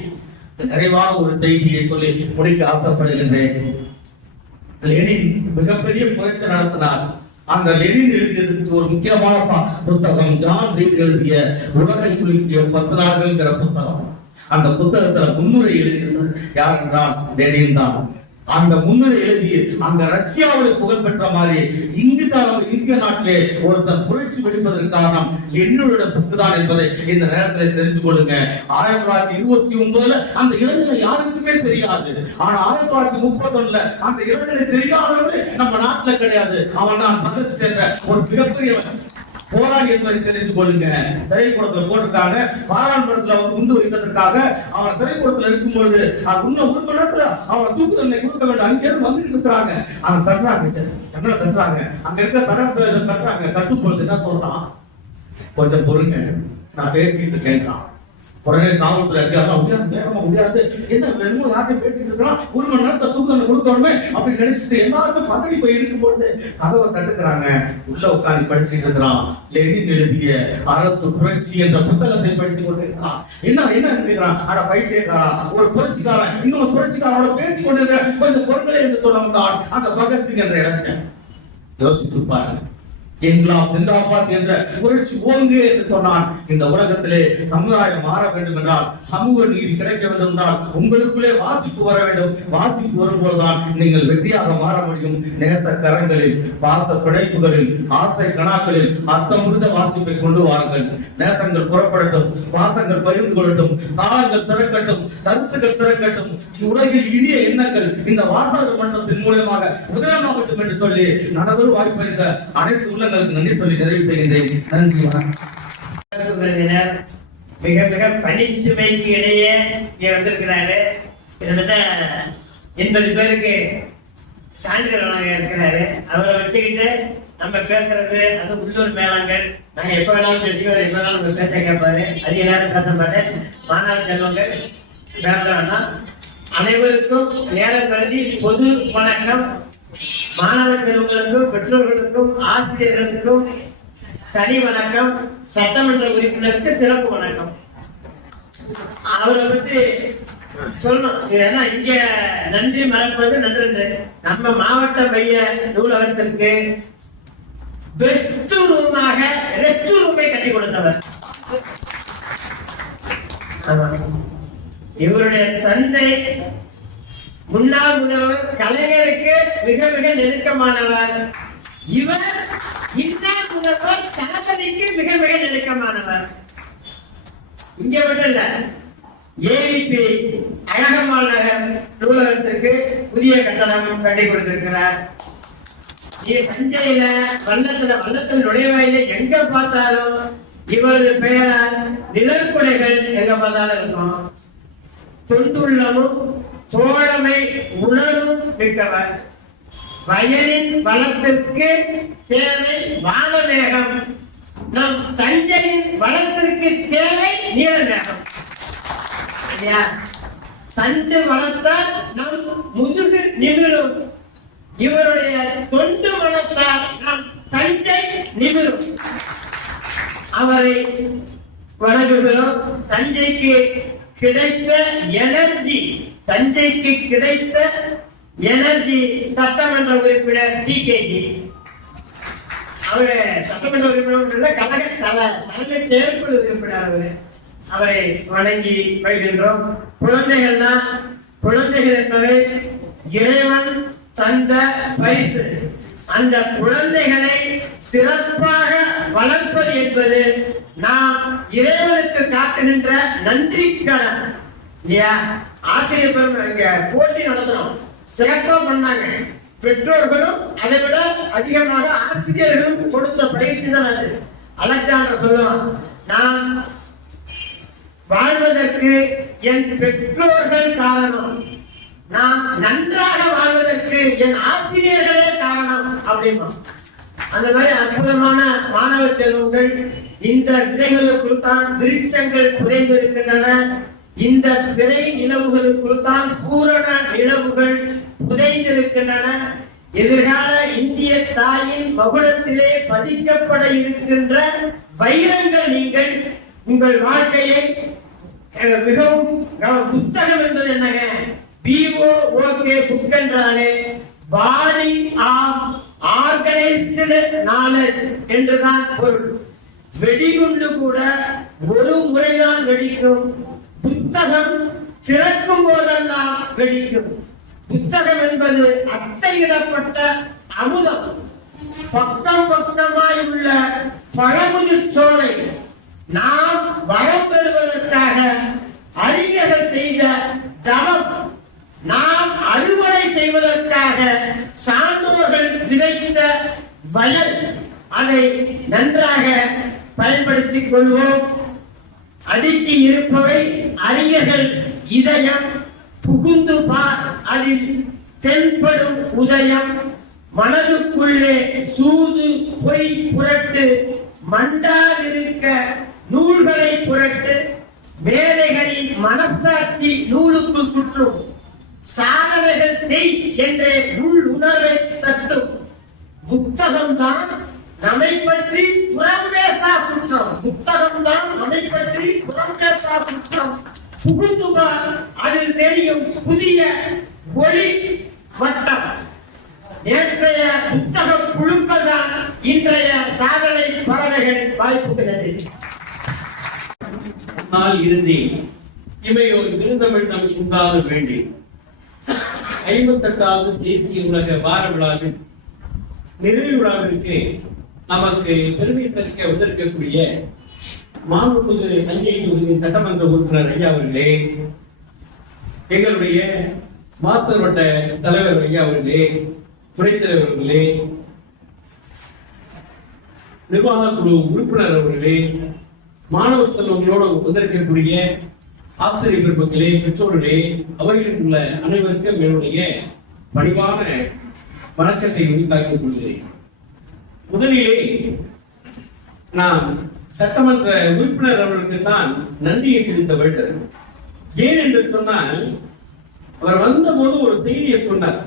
நிறைவாக ஒரு செய்தியை சொல்லி முடிக்க ஆசைப்படுகின்றேன். லெனின் மிகப்பெரிய புரட்சி நடத்தினார். அந்த லெனின் எழுதியதுக்கு ஒரு முக்கியமான புத்தகம் ஜான் ரீட் எழுதிய உலகை குலுக்கிய 10 நாள்கள்ங்கிற புத்தகம். அந்த புத்தகத்துல முன்னுரை எழுதியிருந்தது யார் என்றால் லெனின் தான். அந்த முன்னுரை எழுதி அந்த ரஷ்யாவில் புகழ்பெற்ற மாதிரி இந்திய நாட்டிலே ஒருத்தன் புரட்சி வெடிப்பதற்கு காரணம் என்னோட புக்கு தான் என்பதை இந்த நேரத்தில் தெரிந்து கொள்ளுங்க. 1929 அந்த இளைஞனை யாருக்குமே தெரியாது. ஆனா 1931 அந்த இளைஞனை தெரியாதவனே நம்ம நாட்டுல கிடையாது. அவன் தான் பகத் சென்ற ஒரு மிகப்பெரிய போராளி என்பதை தெரிந்து கொள்ளுங்க. சிறைக்கூடத்துல போட்டிருக்காங்க. பாராளுமன்றத்துல வந்து குண்டு வைத்ததற்காக அவன் சிறைக்கூடத்துல இருக்கும்போது இன்னும் 1 மணி நேரத்துல அவன் தூக்கு தண்டனை கொடுக்க வேண்டும். அங்கிருந்து வந்துட்டு இருக்கிறாங்க. அவன் தட்டுறாங்க, என்ன தட்டுறாங்க, அங்க இருக்க தகவல் தட்டுறாங்க. தட்டும் பொழுது என்ன சொல்றான்? கொஞ்சம் பொறுங்க, நான் பேசிக்கிட்டு கேட்கிறான். உடனே காவல்துறை முடியாது என்ன வேணுமோ யார்கிட்ட பேசிட்டு இருக்கலாம். 1 மணி நேரத்தை தூக்கம் கொடுக்கணுமே அப்படின்னு நினைச்சிட்டு எல்லாருமே பதவி போய் இருக்கும் பொழுது கதவை தட்டுக்கிறாங்க. உள்ள உட்காந்து படிச்சுட்டு இருக்கிறான். லெனின் எழுதிய அரசு புரட்சி என்ற புத்தகத்தை படித்துக் கொண்டிருக்கிறான். என்ன நினைக்கிறான்? அட பைத்தியக்காரா, ஒரு புரட்சிக்காரன் இன்னொரு புரட்சிக்காரோட பேசிக் கொண்டிருக்க கொஞ்சம் பொருட்களை என்று சொல்ல வந்தான் அந்த பகத்சிங் என்ற இடத்தை யோசித்து பாருங்க. இன்க்லாப் ஜிந்தாபாத் என்ற புரட்சி ஓங்கு என்று சொன்னான். இந்த உலகத்திலே சமுதாயம் மாற வேண்டும் என்றால், சமூக நீதி கிடைக்க வேண்டும் என்றால் உங்களுக்குள்ளே வாசிப்பு வர வேண்டும். வாசிப்பு வரும்போதுதான் நீங்கள் வெற்றியாக மாற முடியும். நேச கரங்களில், பாச பிழைப்புகளில், ஆசை கணாக்களில் அர்த்தமுறிந்த வாசிப்பை கொண்டு வாருங்கள். நேசங்கள் புறப்படட்டும், பாசங்கள் பகிர்ந்து கொள்ளட்டும், தாளங்கள் சிறக்கட்டும், கருத்துக்கள் சிறக்கட்டும். உலகில் இனிய எண்ணங்கள் இந்த வாசகர் மன்றத்தின் மூலமாக உதயமாகட்டும் என்று சொல்லி நனவொரு வாய்ப்பளித்த அனைத்து உள்ளங்களுக்கு நன்றி சொல்லி நிறைவு செய்கின்றேன். நன்றி. மிக மிக பணிச்சுமைக்கு இடையே இங்க வந்திருக்கிறாரு. கிட்டத்தட்ட 80 பேருக்கு சான்றிதழ் இருக்கிறாரு. அவரை வச்சுக்கிட்டு நம்ம பேசுறது அது உள்ளூர் மேலாங்கள். நாங்க எப்ப வேணாலும் பேசிக்குவார், எப்ப வேணாலும் உங்க பேச்ச கேட்பாரு. அது எல்லாரும் பேச மாட்டேன். மாணவ செல்வங்கள் வேண்டாம்னா அனைவருக்கும் நேரம் கருதி பொது வணக்கம். மாணவ செல்வங்களுக்கும், பெற்றோர்களுக்கும், ஆசிரியர்களுக்கும் தனி வணக்கம். சட்டமன்ற உறுப்பினருக்கு சிறப்பு வணக்கம். அவரை பத்தி சொல்லணும். ஏன்னா இங்க நன்றி மறப்பது நன்று. நம்ம மாவட்ட மைய நூலகத்திற்கு பெஸ்ட் ரூமாக ரெஸ்ட் ரூமை கட்டி கொடுத்தவர். இவருடைய தந்தை முன்னாள் முதல்வர் கலைஞருக்கு மிக மிக நெருக்கமானவர். இவர் இன்னார் முதல்வர் தளபதிக்கு மிக மிக நெருக்கமானவர். இங்க மட்டும் இல்ல, ஏவிபி அழகம்மாள் நகர் நூலகத்திற்கு புதிய கட்டடம் கட்டி கொடுத்திருக்கிறார். தஞ்சையில வல்லத்தில் நுழைவாயில எங்க பார்த்தாலும் இவரது பெயரால் நிழற்குடைகள் எங்க பார்த்தாலும் இருக்கும். தொண்டுள்ளமும் தோழமை உணரும் மிக்கவர். வயலின் வளத்திற்கு தேவை வானமேகம், நம் தஞ்சையின் வளத்திற்கு தேவை நீலமேகம். தண்டு வளர்த்தால் நம் முதுகு நிமிரும். இவருடைய தொண்டு வளர்த்தால் நம் தஞ்சை நிமிரும். அவரை வணங்குகிறோம். தஞ்சைக்கு கிடைத்த எனர்ஜி, தஞ்சைக்கு கிடைத்த எனர்ஜி சட்டமன்ற உறுப்பினர் டிகேஜி. அவரு சட்டமன்ற உறுப்பினர் கழக தலைமை செயற்குழு உறுப்பினர். அவரை வணங்கி வருகின்றோம். குழந்தைகள் என்பவை இறைவன் தந்த பரிசு. அந்த குழந்தைகளை சிறப்பாக வளர்ப்பது என்பது நாம் இறைவனுக்கு காட்டுகின்ற நன்றி கடன் இல்லையா? ஆசிரியர் பெருமை இங்க போட்டி நடத்தணும், சிறப்பா பண்ணாங்க. பெற்றோர்களும் அதை விட அதிகமாக ஆசிரியர்களும் கொடுத்த பயிற்சி தான் அது. அலெக்சாண்டர் சொல்லுவான், நான் வாழ்வதற்கு என் பெற்றோர்கள் காரணம், நான் நன்றாக வாழ்வதற்கு என் ஆசிரியர்களே காரணம் அப்படின்னா. அந்த மாதிரி அற்புதமான மாணவ செல்வங்கள் இந்த விதைகளுக்குள் தான் விருட்சங்கள் புதைந்திருக்கின்றன. இந்த விதை நிலவுகளுக்குள் தான் பூரண நிலவுகள் புதைந்திருக்கின்றன. எதிர்கால இந்திய தாயின் மகுடத்திலே பதிக்கப்பட இருக்கின்ற வைரங்கள் நீங்கள். உங்கள் வாழ்க்கையை மிகவும் புத்தகம் என்பது என்னங்க? BOOK புக் என்றாலே பாடி ஆஃப் ஆர்கனைஸ்டு நாலேஜ் என்றுதான் பொருள். வெடிகுண்டு கூட ஒரு முறைதான் வெடிக்கும். புத்தகம் திறக்கும் போதெல்லாம் வெடிக்கும். புத்தகம் என்பது அட்டையிடப்பட்ட அமுதம், பக்கம் பக்கமாய் உள்ள பழமுதிர் சோலை. நாம் வரம் பெறுவதற்காக அறிஞர்கள் செய்த தவம், நாம் அறுவடை செய்வதற்காக சான்றோர்கள் விதைத்த வயல். அதை நன்றாக பயன்படுத்திக் கொள்வோம். அடுக்கி இருப்பவை அறிஞர்கள் இதயம். புகுந்து பார், அதில் தென்படும் உதயம். மனதுக்குள்ளே சூது பொய் புரட்டு, மண்டாதிருக்க நூல்களை புரட்டு. மேதைகளின் மனசாட்சி நூலுக்குள் சுற்றும். சாதனைகள் செய் என்றே உள் உணர்வை தட்டும். புத்தகம் தான் நம்மை பற்றி புறம் பேசா சுற்றம். புத்தகம் தான் நம்மை பற்றி புறம் பேசா சுற்றம். புகுந்து பார், அதில் தெரியும் புதிய ஒளி வட்டம். நேற்றைய புத்தக புழுக்கள் தான் இன்றைய சாதனை பறவைகள் வாய்ப்புக்கு நன்றி. நாள் இறுதி இமையோர் விருந்தமிழ் நமக்கு உண்டாக வேண்டி 58வது தேசிய உலக வார விழாவின் நிறைவு விழாவிற்கு நமக்கு பெருமை சேர்க்க வந்திருக்கக்கூடிய மாண்புமிகு தஞ்சை தொகுதி சட்டமன்ற உறுப்பினர் ஐயா அவர்களே, எங்களுடைய மாஸ்டர் வட்ட தலைவர் ஐயா அவர்களே, துணைத் தலைவர் அவர்களே, நிர்வாக குழு உறுப்பினர் அவர்களே, மாணவர் செல்வங்களோடு வந்திருக்கக்கூடிய ஆசிரியர் பெருமக்களே, பெற்றோர்களே, அவர்களில் உள்ள அனைவருக்கும் என்னுடைய பணிவான வணக்கத்தை உரித்தாக்கிக் கொள்கிறேன். முதலிலே நான் சட்டமன்ற உறுப்பினர் அவர்களுக்கு தான் நன்றியை செலுத்த வேண்டும். ஏன் என்று சொன்னால், அவர் வந்தபோது ஒரு செய்தியை சொன்னார்.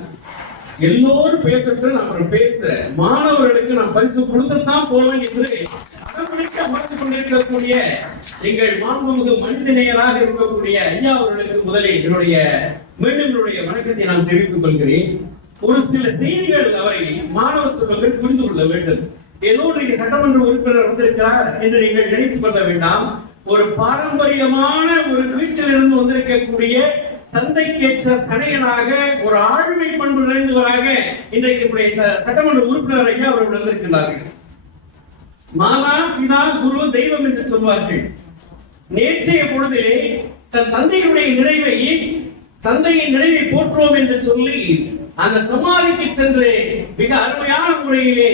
எல்லோரும் பேசட்டும், நான் பேசுறேன், மாணவர்களுக்கு நான் பரிசு கொடுத்துதான் போவேன் என்று அமர்ந்து கொண்டிருக்கக்கூடிய எங்கள் மாண்புமிகு மனிதநேயராக இருக்கக்கூடிய ஐயா அவர்களுக்கு முதலில் மீண்டும் என்னுடைய வணக்கத்தை நான் தெரிவித்துக் கொள்கிறேன். ஒரு சில செய்திகள் அவரை மாணவ செல்வங்கள் புரிந்து கொள்ள வேண்டும். ஏதோ சட்டமன்ற உறுப்பினர் வந்திருக்கிறார் என்று நீங்கள் நினைத்துக் கொள்ள வேண்டாம். ஒரு பாரம்பரியமான ஒரு வீட்டிலிருந்து வந்திருக்கக்கூடிய தந்தைக்கேற்ற தனையனாக ஒரு ஆழ்மை பண்பு நிறைந்தவராக இன்றைக்கு சட்டமன்ற உறுப்பினர் ஐயா அவர்கள் வந்திருக்கிறார்கள். மாதா பிதா குரு தெய்வம் என்று சொல்வார்கள். நேற்றைய பொழுதிலே தன் தந்தையின் நினைவை போற்றுவோம் என்று சொல்லி அந்த சமாதிக்கு சென்று மிக அருமையான முறையிலே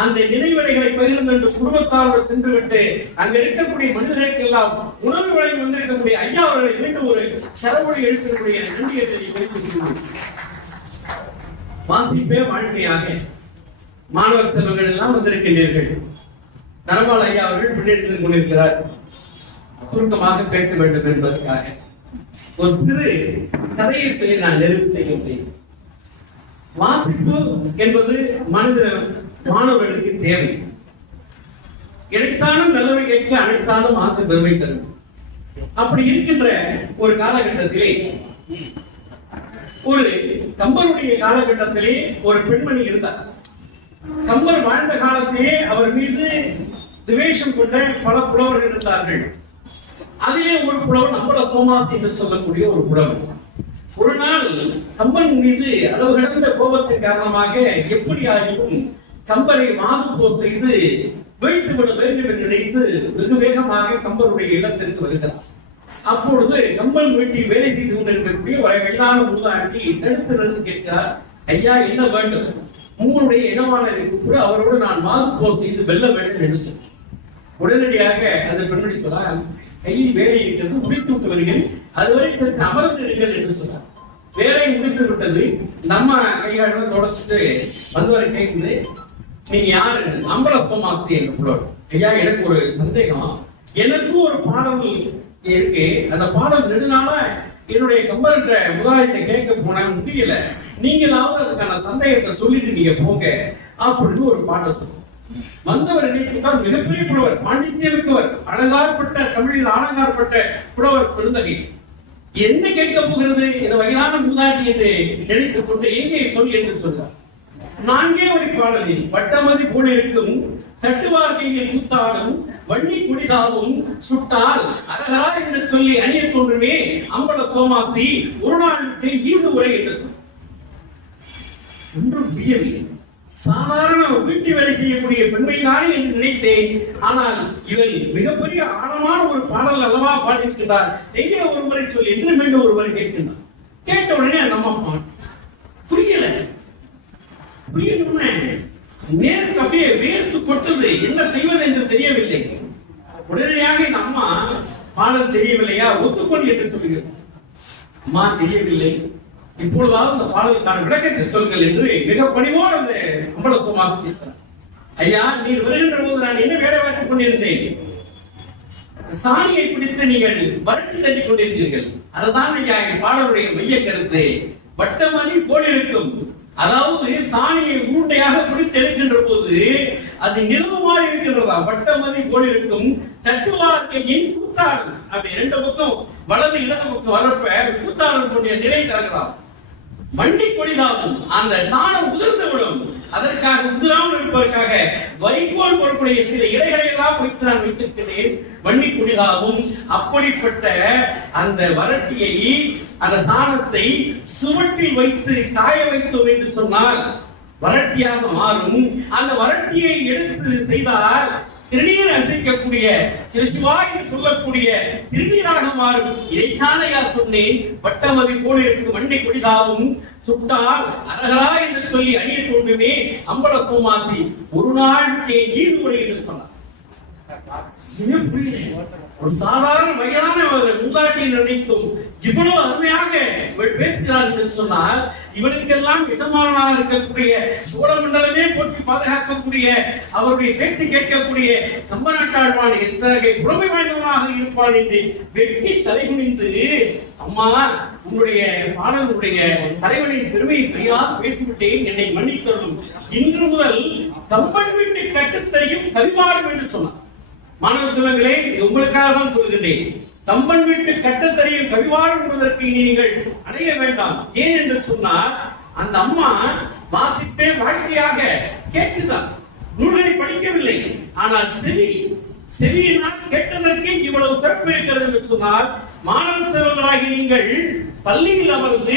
அந்த நினைவலைகளை பகிர்ந்து என்று குடும்பத்தாரோடு சென்றுவிட்டு அங்க இருக்கக்கூடிய மனிதர்களுக்கு எல்லாம் உணவு வழங்கி வந்திருக்கக்கூடிய ஐயா அவர்களை மீண்டும் ஒரு சரமொழி எழுத்தக்கூடிய நன்றியை தெரிவித்துள்ளோம். வாசிப்பே வாழ்க்கையாக மாணவர் செல்வங்கள் எல்லாம் வந்திருக்கின்றீர்கள். தனபால் ஐயா அவர்கள் முன்னெடுத்துக் கொண்டிருக்கிறார். சுருக்கமாக பேச வேண்டும் என்பதற்காக ஒரு சிறு கதையை சொல்லி நான் நிறைவு செய்ய முடியும். வாசிப்பு என்பது மாணவர்களுக்கு தேவை. இடைத்தாலும் நல்லவை கேட்க, அனைத்தாலும் ஆசை பெருமை தரும். அப்படி இருக்கின்ற ஒரு காலகட்டத்திலே, ஒரு கம்பருடைய காலகட்டத்திலே ஒரு பெண்மணி இருந்தார். கம்பர் வாழ்ந்த காலத்திலே அவர் மீது துவேஷம் கொண்ட பல புலவர்கள் இருந்தார்கள். அதிலே ஒரு புலவர் அம்பல சோமாசி என்று சொல்லக்கூடிய ஒரு புலவர். ஒரு நாள் கம்பன் மீது அளவு கடந்த கோபத்தின் காரணமாக எப்படியாயும் கம்பரை மாதுபோ செய்து வீழ்த்துவிட வேண்டும் என்று நினைத்து வெகு வேகமாக கம்பருடைய இல்லத்திற்கு வருகிறார். அப்பொழுது கம்பன் வீட்டில் வேலை செய்து கொண்டிருக்கக்கூடிய ஒரு வெள்ளான மூதாட்டி தடுத்து நின்று கேட்கிறார், ஐயா என்ன வேண்டும்? உங்களுடைய இனவாளரை கூட அவரோடு நான் மாதுபோ செய்து வெல்ல வேண்டும் என்று சொன்னார். உடனடியாக அந்த பெண்மணி சொன்னார், கையில் வேலை இருக்கிறது, முடித்து விட்டு வருகிறேன், அதுவரை சற்று அமர்ந்து இருங்கள் என்று சொன்னார். வேலை முடித்து விட்டது. நம்ம கையாளர் தொடச்சிட்டு வந்தவரை கேட்குது, நீங்க யாரு? அம்பல சோமாசி என்று புலவர். ஐயா எனக்கு ஒரு சந்தேகம், எனக்கும் ஒரு பாடல் இருக்கு, அந்த பாடல் நெடுநாளா என்னுடைய கம்பர் என்ற முதலாளிட்ட கேட்க போன முடியல, நீங்களாவது அதுக்கான சந்தேகத்தை சொல்லிட்டு நீங்க போங்க அப்படின்னு ஒரு பாடல் சொல்லுவோம். வந்தவர் நினைத்தால் மிகப்பெரிய புலவர், பாண்டித்யமிக்கவர், அலங்காரப்பட்ட தமிழில் அலங்காரப்பட்ட புலவர் பெருந்தகை. என்ன கேட்க போகிறது இந்த வகையான மூதாட்டி என்று நினைத்துக் கொண்டு எங்கே சொல்லி என்று சொல்றார். 4 வரி பாடலில் வட்டமதி போல இருக்கும் தட்டுவார்க்கையில் கூத்தாடும் வன்னி குடிதாவும் சுட்டால் அழகா என்று சொல்லி அணிய தோன்றுமே அம்பல சோமாசி ஒரு நாள் ஈது உரை என்று சொல். ஒன்றும் புரியவில்லை. சாதாரண வீட்டு வேலை செய்யக்கூடிய பெண்மைதானே என்று நினைத்தேன். ஆனால் இவள் மிகப்பெரிய ஆழமான ஒரு பாடல் அல்லவா பாடியிருக்கின்றார், எங்கே ஒரு முறை சொல்லி என்று மீண்டும் ஒரு முறை கேட்கின்றார். கேட்ட உடனே அந்த அம்மா புரியல. புரியணும்னு நேருக்கு அப்படியே வேர்த்து கொட்டது, என்ன செய்வது என்று தெரியவில்லை. உடனடியாக இந்த அம்மா பாடல் தெரியவில்லையா, ஒத்துக்கொள் என்று சொல்கிறது. அம்மா தெரியவில்லை, இப்பொழுதாவது அந்த பாடலுக்கான விளக்கத்தை சொல்கள் என்று மிக பணிவோடு அந்த அம்பல சோமாசி கேட்கிறார். ஐயா நீர் வருகின்ற போது நான் என்ன வேலை பார்த்துக் கொண்டிருந்தேன், சாணியை பிடித்து நீங்கள் வரட்டி தட்டி கொண்டிருந்தீர்கள். அதுதான் ஐயா பாடலுடைய மைய கருத்து. வட்டமதி போல் இருக்கும், அதாவது சாணியை உருண்டையாக பிடித்து எடுக்கின்ற போது அது நிலவுமாறு இருக்கின்றதா, வட்டமதி போல் இருக்கும் தட்டுவார்க்கையின் கூத்தாடும். அப்படி 2 பக்கம் வலது இடது பக்கம் வரப்ப கூத்தாடும் கொண்டிய நிலை தரலாம். வண்டி கொடிதாகும், அந்த சாணம் உதிர்ந்து விடும், அதற்காக உதிராமல் இருப்பதற்காக வைக்கோல் பொருட்களுடைய சில இலைகளை எல்லாம் வைத்து நான் வைத்திருக்கிறேன் வன்னிக்குடிதாகவும். அப்படிப்பட்ட அந்த வரட்டியை, அந்த சாணத்தை சுவற்றில் வைத்து காய வைத்தோம் என்று சொன்னால் வரட்டியாக மாறும். அந்த வரட்டியை எடுத்து செய்தால் திருநீர் அசைக்கக்கூடிய சிவசிவா என்று சொல்லக்கூடிய திருநீராக மாறும். இதைத்தான யார் சொன்னேன், வட்டமதி போல இருக்கும் வண்டி கொடிதாவும் சுட்டால் அரகரா என்று சொல்லி அணிய கொண்டுமே அம்பல சோமாசி ஒரு நாள் நீர்முறை என்று சொன்னார். ஒரு சாதாரண வகையான ஒரு மூதாட்டியை நினைத்தும் இவ்வளவு அருமையாக இவள் பேசுகிறார் என்று சொன்னால், இவனுக்கெல்லாம் எஜமானாக இருக்கக்கூடிய சோழமண்டலமே போற்றி பாதுகாக்கக்கூடிய அவருடைய பேச்சு கேட்கக்கூடிய கம்பநாட்டாழ்வான் எத்தகைய புறமை வாய்ந்தவனாக இருப்பான் என்று வெட்டி தலைகுனிந்து, அம்மா உன்னுடைய பாடலுடைய தலைவனின் பெருமையை பெரியாக பேசிவிட்டேன், என்னை மன்னித்தருளும். இன்று முதல் கம்பன் வீட்டு கட்டுத்தரையும் கவிபாடும் என்று சொன்னார். மாணவ செல்வங்களே, உங்களுக்காக தான் சொல்கிறேன். கம்பன் வீட்டு கட்டத்தறியில் கவிவாரம் என்பதற்கு நீங்கள் அடைய வேண்டாம். ஏன் என்று சொன்னால், அந்த அம்மா வாசிப்பே வாழ்க்கையாக கேட்டுதான், நூல்களை படிக்கவில்லை. ஆனால் செவியினால் கேட்டதற்கு இவ்வளவு சிறப்பு இருக்கிறது என்று சொன்னால், மாணவ செல்வங்களாகி நீங்கள் பள்ளியில் அமர்ந்து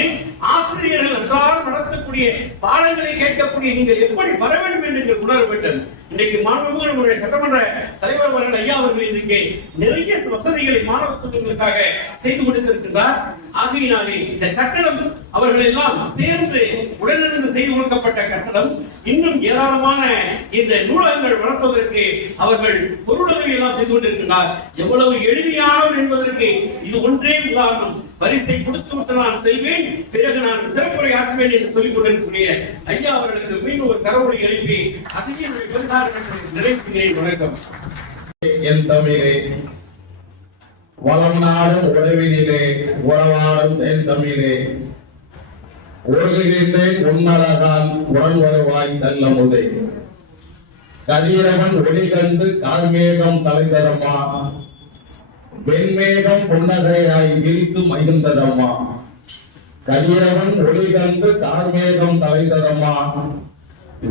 ஆசிரியர்கள் அன்றாடம் நடத்தக்கூடிய பாடங்களை கேட்கக்கூடிய நீங்கள் எப்படி வர வேண்டும் என்று நீங்கள் உணர வேண்டும். இன்றைக்கு மாண்புமிகு நம்முடைய சட்டமன்ற தலைவர் அவர்கள் ஐயா அவர்கள் இன்றைக்கு நிறைய வசதிகளை மாணவ செல்வங்களுக்காக செய்து கொடுத்திருக்கின்றார். ஆகையினாலே இந்த கட்டடம் அவர்கள் எல்லாம் சேர்ந்து உடனிருந்து செய்து கொடுக்கப்பட்ட கட்டடம். இன்னும் ஏராளமான இந்த நூலகங்கள் வளர்ப்பதற்கு அவர்கள் பொருளுதவி எல்லாம் செய்து கொண்டிருக்கின்றார். எவ்வளவு எளிமையானவர் என்பதற்கு இது ஒன்றே உதாரணம். பரிசை கொடுத்து விட்டு நான் செல்வேன், பிறகு நான் சிறப்புரை ஆற்றுவேன் என்று சொல்லிக் கொண்டிருக்கக்கூடிய ஐயா அவர்களுக்கு மீண்டும் ஒரு கரவொலி எழுப்பி அதிக நிறைவேற்றுகிறேன். வணக்கம். என் தமிழே, வளம் நாடும் உறவினிலே உறவாடும் என் தமிழே, ஒழுகின்றேன் உன்னழகான் உடன் வருவாய் தள்ள முதை, கதிரவன் ஒளி கண்டு கார்மேகம் தலைதரமா, வெண்மேகம் புன்னகையாய் விரித்து மகிழ்ந்ததம்மா, கதிரவன் ஒளி கண்டு கார்மேகம் தலைதரமா,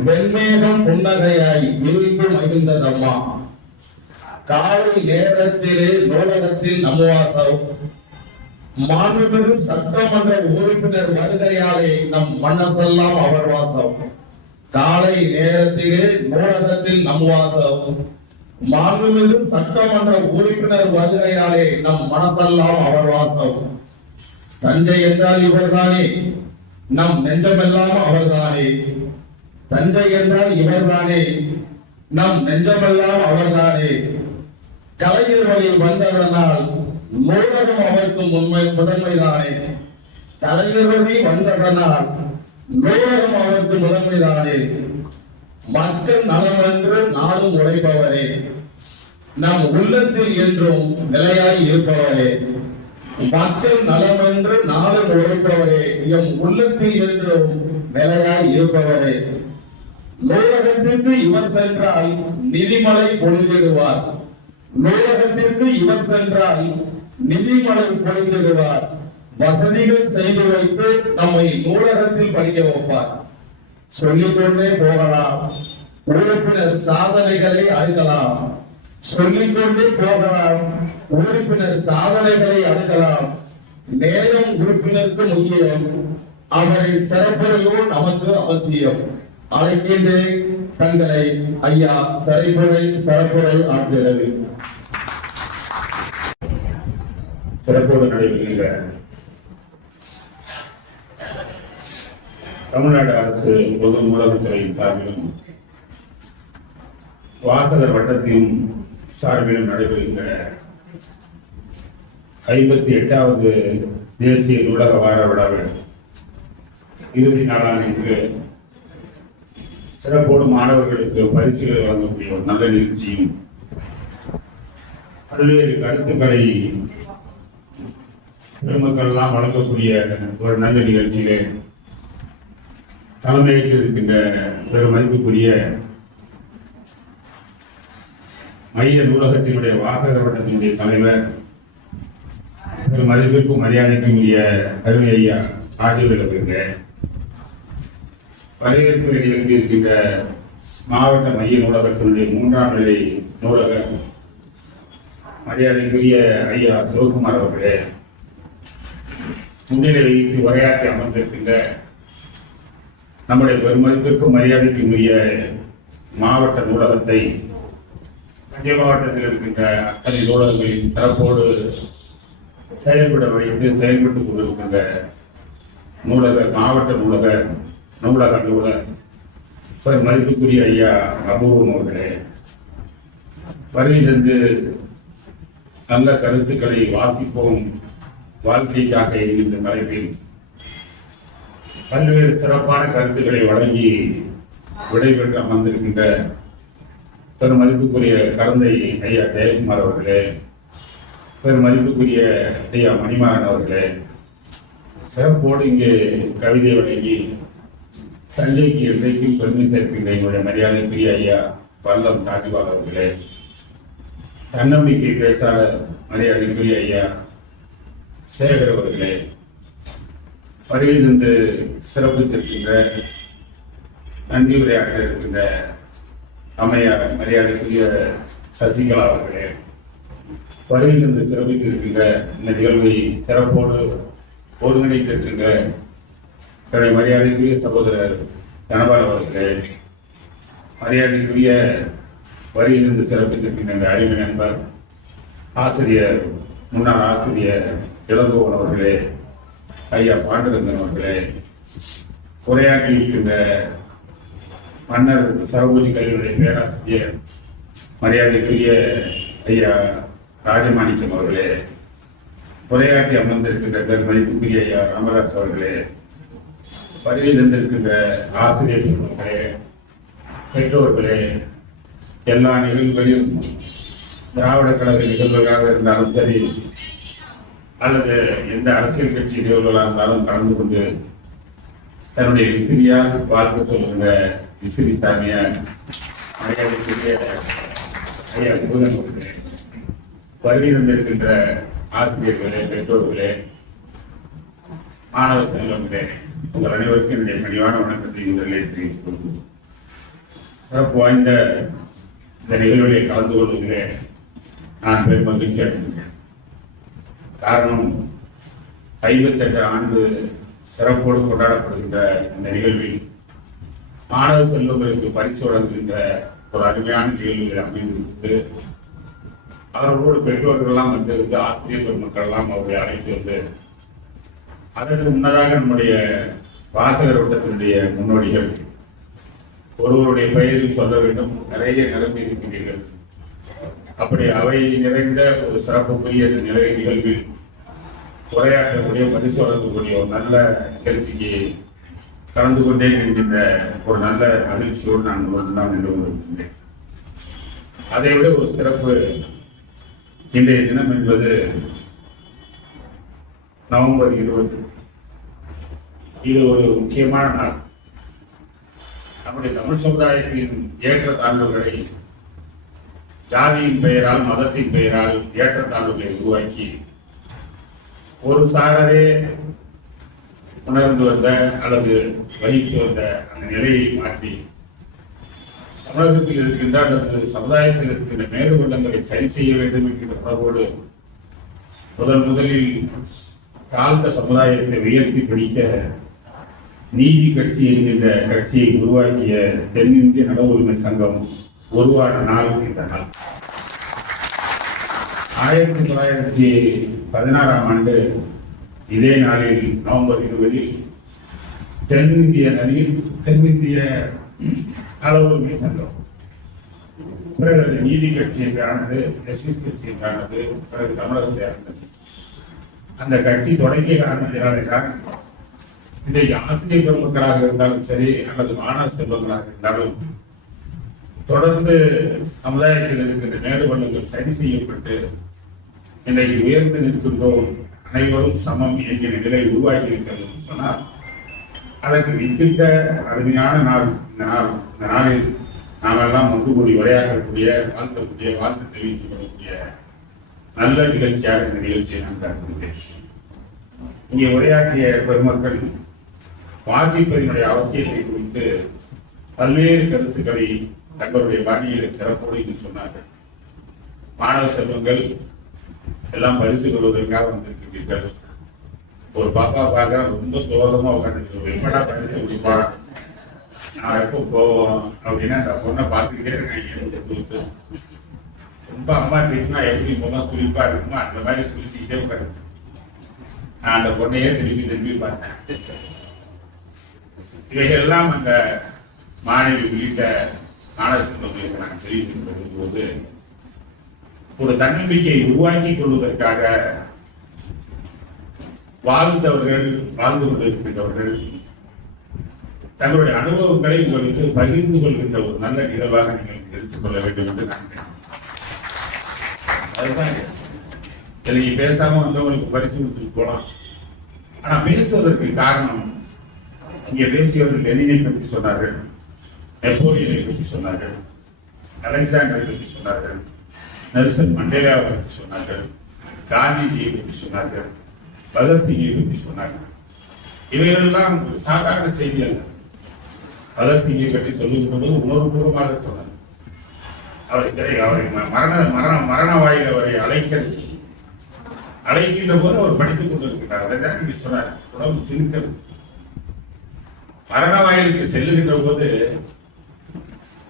வெண்மேகம் புன்னகையாய் விரித்து மகிழ்ந்ததம்மா, காலை நேரத்திலே நூலகத்தில் நமுவாசம், மாண்புமிகு சட்டமன்ற உறுப்பினர் வருகையாலே நம் மனசெல்லாம் அவர் வாசம், காலை நேரத்திலே நூலகத்தில் நமுவாசம், மாண்புமிகு சட்டமன்ற உறுப்பினர் வருகையாலே நம் மனசெல்லாம் அவர் வாசம், தஞ்சை என்றால் இவர்தானே, நம் நெஞ்சமெல்லாம் அவர்தானே, தஞ்சை என்றால் இவர்தானே, நம் நெஞ்சமெல்லாம் அவர்தானே, கலைஞர் வழி வந்ததனால் நூலகம் அவருக்கு முதன்மைதானே, கலைஞர் வழி வந்ததனால் நூலகம் அவருக்கு முதன்மைதானே, மக்கள் நலம் என்று நாளும் உழைப்பவரே, நம் உள்ளத்தில் என்றும் நிலையாய் இருப்பவரே, மக்கள் நலம் என்று நாளும் உழைப்பவரே, எம் உள்ளத்தில் என்றும் நிலையாய் இருப்பவரே, நூலகத்திற்கு இவர் சென்றால் நிதிமலை பொழிந்திடுவார், நூலகத்திற்கு இவர் சென்றால் நிதிமலை பொழிந்திடுவார், வசதிகள் செய்து வைத்து நம்மை நூலகத்தில் படிக்க வைப்பார். சொல்லிக்கொண்டே போகலாம், உறுப்பினர் சாதனைகளை அணுகலாம், சொல்லிக்கொண்டே போகலாம், உறுப்பினர் சாதனைகளை அணுகலாம். நேரம் உறுப்பினருக்கு முக்கியம், அவரின் சிறப்புரையோ நமக்கு அவசியம். அழைக்கின்றேன் தங்களை ஐயா சிறப்புரை ஆற்றுகிறது. சிறப்போடு நடைபெறுகின்ற தமிழ்நாடு அரசு பொது நூலகத்துறையின் சார்பிலும் வாசகர் வட்டத்தின் சார்பிலும் நடைபெறுகின்ற 58வது தேசிய நூலக வார விழாவில் இறுதி நாளான இன்று சிறப்போடு மாணவர்களுக்கு பரிசுகளை வழங்கக்கூடிய ஒரு நல்ல நிகழ்ச்சியும், பல்வேறு கருத்துக்களை பெருமக்கள் எல்லாம் வழங்கக்கூடிய ஒரு நல்ல நிகழ்ச்சியிலே தலைமையேற்று இருக்கின்ற பெரும் மதிப்புக்குரிய மைய நூலகத்தினுடைய வாசகர் வட்டத்தினுடைய தலைவர், பெரும் மதிப்பிற்கும் மரியாதைக்கும் உரிய அருமை ஐயா ஆசிரியர்களுக்கு வரவேற்பு நிகழ்த்தி இருக்கின்ற மாவட்ட மைய நூலகத்தினுடைய 3ஆம் நிலை நூலகர் மரியாதைக்குரிய ஐயா சிவகுமார் அவர்களே, முன்னிலை வைத்து உரையாற்றி அமர்ந்திருக்கின்ற நம்முடைய பெருமதிப்பிற்கும் மரியாதைக்கும் உரிய மாவட்ட நூலகத்தை தஞ்சை மாவட்டத்தில் இருக்கின்ற அத்தனை நூலகங்களின் சிறப்போடு செயல்பட்டுக் கொண்டிருக்கின்ற மாவட்ட நூலக அலுவலர் மதிப்புக்குரிய ஐயா அபூர்வம் அவர்களே, வருகிலிருந்து நல்ல கருத்துக்களை வாசிப்போம் வாழ்க்கைக்காக என்கின்ற தலைப்பில் பல்வேறு சிறப்பான கருத்துக்களை வழங்கி விடைபெற்று அமர்ந்திருக்கின்ற பெருமதிப்புக்குரிய கரந்தை ஐயா ஜெயக்குமார் அவர்களே, பெருமதிப்புக்குரிய ஐயா மணிமாறன் அவர்களே, சிறப்போடு இங்கு கவிதை வழங்கி தஞ்சைக்கு இன்றைக்கும் பெருமை சேர்க்கின்ற எங்களுடைய மரியாதைக்குரிய ஐயா வல்லம் தாஜ்பால் அவர்களே, தன்னம்பிக்கை பேச்சாளர் மரியாதைக்குரிய ஐயா சேகர் அவர்களே, வருகிலிருந்து சிறப்பித்திருக்கின்ற நன்றி உரையாற்ற இருக்கின்ற அம்மையார் மரியாதைக்குரிய சசிகலா அவர்களே, வருகிலிருந்து சிறப்பித்திருக்கின்ற இந்த நிகழ்வை சிறப்போடு ஒருங்கிணைத்திருக்கின்ற மரியாதைக்குரிய சகோதரர் தனபால் அவர்களே, மரியாதைக்குரிய வருகிலிருந்து சிறப்பித்திருக்கின்ற அறிவு நண்பர் ஆசிரியர் முன்னாள் ஆசிரியர் இளங்கோவன் அவர்களே, ஐயா பாண்டரங்கன் அவர்களே, உரையாற்றியிருக்கின்ற மன்னர் சரபோஜி கல்வியுடைய பேராசிரியர் மரியாதைக்குரிய ஐயா ராஜமாணிக்கம் அவர்களே, உரையாற்றி அமர்ந்திருக்கின்ற பெருமதிப்புக்குரிய ஐயா ராமதாஸ் அவர்களே, வருகையில் இருந்திருக்கின்ற ஆசிரியர்களே, பெற்றோர்களே, எல்லா நிகழ்வுகளிலும் திராவிட கழக நிகழ்வுகளாக இருந்தாலும் சரி அல்லது எந்த அரசியல் கட்சி நிகழ்வுகளாக இருந்தாலும் கலந்து கொண்டு தன்னுடைய விசிறியால் வாழ்த்து சொல்கின்ற விசிறி சாமியார் மரியாதைக்குரிய ஐயா பூதன் அவர்களே, வருகை தந்திருக்கின்ற ஆசிரியர்களே, பெற்றோர்களே, மாணவ செல்வங்களே, உங்கள் அனைவருக்கும் என்னுடைய பணிவான வணக்கத்தை முதலிலே தெரிவித்துக் கொள்கிறேன். சிறப்பு வாய்ந்த இந்த நிகழ்வுகளை கலந்து கொள்வதிலே நான் பெரும் மகிழ்ச்சி அடைகின்றேன். காரணம் 58 ஆண்டு சிறப்போடு கொண்டாடப்படுகின்ற இந்த நிகழ்வில் மாணவ செல்வங்களுக்கு பரிசு வழங்குகின்ற ஒரு அருமையான நிகழ்வுகள் அமைந்திருக்கிறது. அவர்களோடு பெற்றோர்கள் எல்லாம் வந்திருந்து ஆசிரியர் பெருமக்கள் எல்லாம் அவர்களை அழைத்து வந்து அதற்கு முன்னதாக நம்முடைய வாசகர் வட்டத்தினுடைய முன்னோடிகள் ஒருவருடைய பெயரில் சொல்ல வேண்டும், நிறைய நிரம்பி இருக்கின்றீர்கள். அப்படி அவை நிறைந்த ஒரு சிறப்புக்குரிய நிகழ்வில் உரையாற்றக்கூடிய பரிசு வழங்கக்கூடிய ஒரு நல்ல நிகழ்ச்சிக்கு கலந்து கொண்டே இருக்கின்ற ஒரு நல்ல மகிழ்ச்சியோடு நான் தான் நின்று கொண்டிருக்கின்றேன். அதை விட ஒரு சிறப்பு, இன்றைய தினம் என்பது நவம்பர் 20. இது ஒரு முக்கியமான நாள். நம்முடைய தமிழ் சமுதாயத்தின் ஏற்றத்தாழ்வுகளை ஜாதியின் பெயரால் மதத்தின் பெயரால் ஏற்றத்தாழ்வுகளை உருவாக்கி ஒரு சாரரே உணர்ந்து வந்த அல்லது வகித்து வந்த அந்த நிலையை மாற்றி தமிழகத்தில் இருக்கின்ற அல்லது சமுதாயத்தில் இருக்கின்ற மேலுவள்ளங்களை சரி செய்ய வேண்டும் என்கின்ற உணர்வோடு முதலில் தாழ்ந்த சமுதாயத்தை உயர்த்தி பிடிக்க நீதி கட்சி என்கின்ற கட்சியை உருவாக்கிய தென்னிந்திய நல உரிமை சங்கம் உருவான நாள் இந்த நாள். 1916 ஆண்டு இதே நாளில் நவம்பர் 20 தென்னிந்திய நல உரிமை சங்கம், பிறகு அது நீதி கட்சி என்றானது, ஜஸ்டிஸ் கட்சி என்றானது, பிறகு தமிழகத்தை ஆனது. அந்த கட்சி தொடங்கிய காரணத்தினால்தான் இன்றைக்கு ஆசிரியர் பெருமக்களாக இருந்தாலும் சரி அல்லது மாணவ செல்வங்களாக இருந்தாலும் தொடர்ந்து சமுதாயத்தில் இருக்கின்ற மேலுவள்ளங்கள் சரி செய்யப்பட்டு இன்றைக்கு உயர்ந்து நிற்கின்றோம், அனைவரும் சமம் என்கிற நிலை உருவாகி இருக்கிறது சொன்னால் அதற்கு வித்திட்ட அருமையான நாள். இந்த நாளில் நாம் எல்லாம் ஒன்று கூடி உரையாற்றக்கூடிய வாழ்த்து தெரிவித்துக் கொள்ளக்கூடிய நல்ல நிகழ்ச்சியாக இந்த நிகழ்ச்சியை நான் கருதுகிறேன். இங்கே உரையாற்றிய பெருமக்கள் வாசிப்பதனுடைய அவசியத்தை குறித்து பல்வேறு கருத்துக்களை தங்களுடைய பாணியில சிறப்போடு இங்கு சொன்னார்கள். மாணவ செல்வங்கள் எல்லாம் பரிசு கொள்வதற்காக வந்திருக்கிறீர்கள். ஒரு பாப்பா பார்க்க ரொம்ப சோகமா உட்காந்துருக்கு. எப்படா பரிசு கொடுப்பான், நான் எப்போ போவோம் அப்படின்னா அந்த பொண்ணை பார்த்துக்கிட்டே இருக்கேன். ரொம்ப அம்மா திட்டினா எப்படி முகம் சுழிப்பா இருக்குமோ அந்த மாதிரி சுழிச்சுக்கிட்டே உட்காந்து நான் அந்த பொண்ணையே திரும்பி பார்த்தேன். இவைகள் எல்லாம் அந்த மாணவி உள்ளிட்ட மாணவ செல்வங்களுக்கு நான் தெரிவித்து போது ஒரு தன்னம்பிக்கையை உருவாக்கி கொள்வதற்காக வாழ்ந்து கொண்டிருக்கின்றவர்கள் தங்களுடைய அனுபவங்களை உங்களுக்கு பகிர்ந்து கொள்கின்ற ஒரு நல்ல நிகழ்வாக நீங்கள் எடுத்துக்கொள்ள வேண்டும் என்று நான் அதுதான் நீங்க பேசாம வந்தவங்களுக்கு பரிசு கொடுத்துட்டு போலாம். ஆனா பேசுவதற்கு காரணம், இங்க பேசியவர்கள் லெனினை பற்றி சொன்னார்கள், நெப்போலியனை பற்றி சொன்னார்கள், அலெக்சாண்டரை பற்றி சொன்னார்கள், நெல்சன் மண்டேலாவை பற்றி சொன்னார்கள், காந்திஜியை பற்றி சொன்னார்கள், பகத்சிங்கை பற்றி சொன்னார்கள். இவைகளெல்லாம் சாதாரண செய்தி அல்ல. பகத்சிங்கை பற்றி சொல்லுகின்ற போது உணர்வுபூர்வமாக சொன்னார். அவரை மரண வாயில் அவரை அழைக்கின்ற போது அவர் படித்துக் கொண்டிருக்கிறார். அதைதான் நீங்க சொன்னார், உடம்பு சிரிக்கிறது. மரண வாயிலுக்கு செல்லுகின்ற போது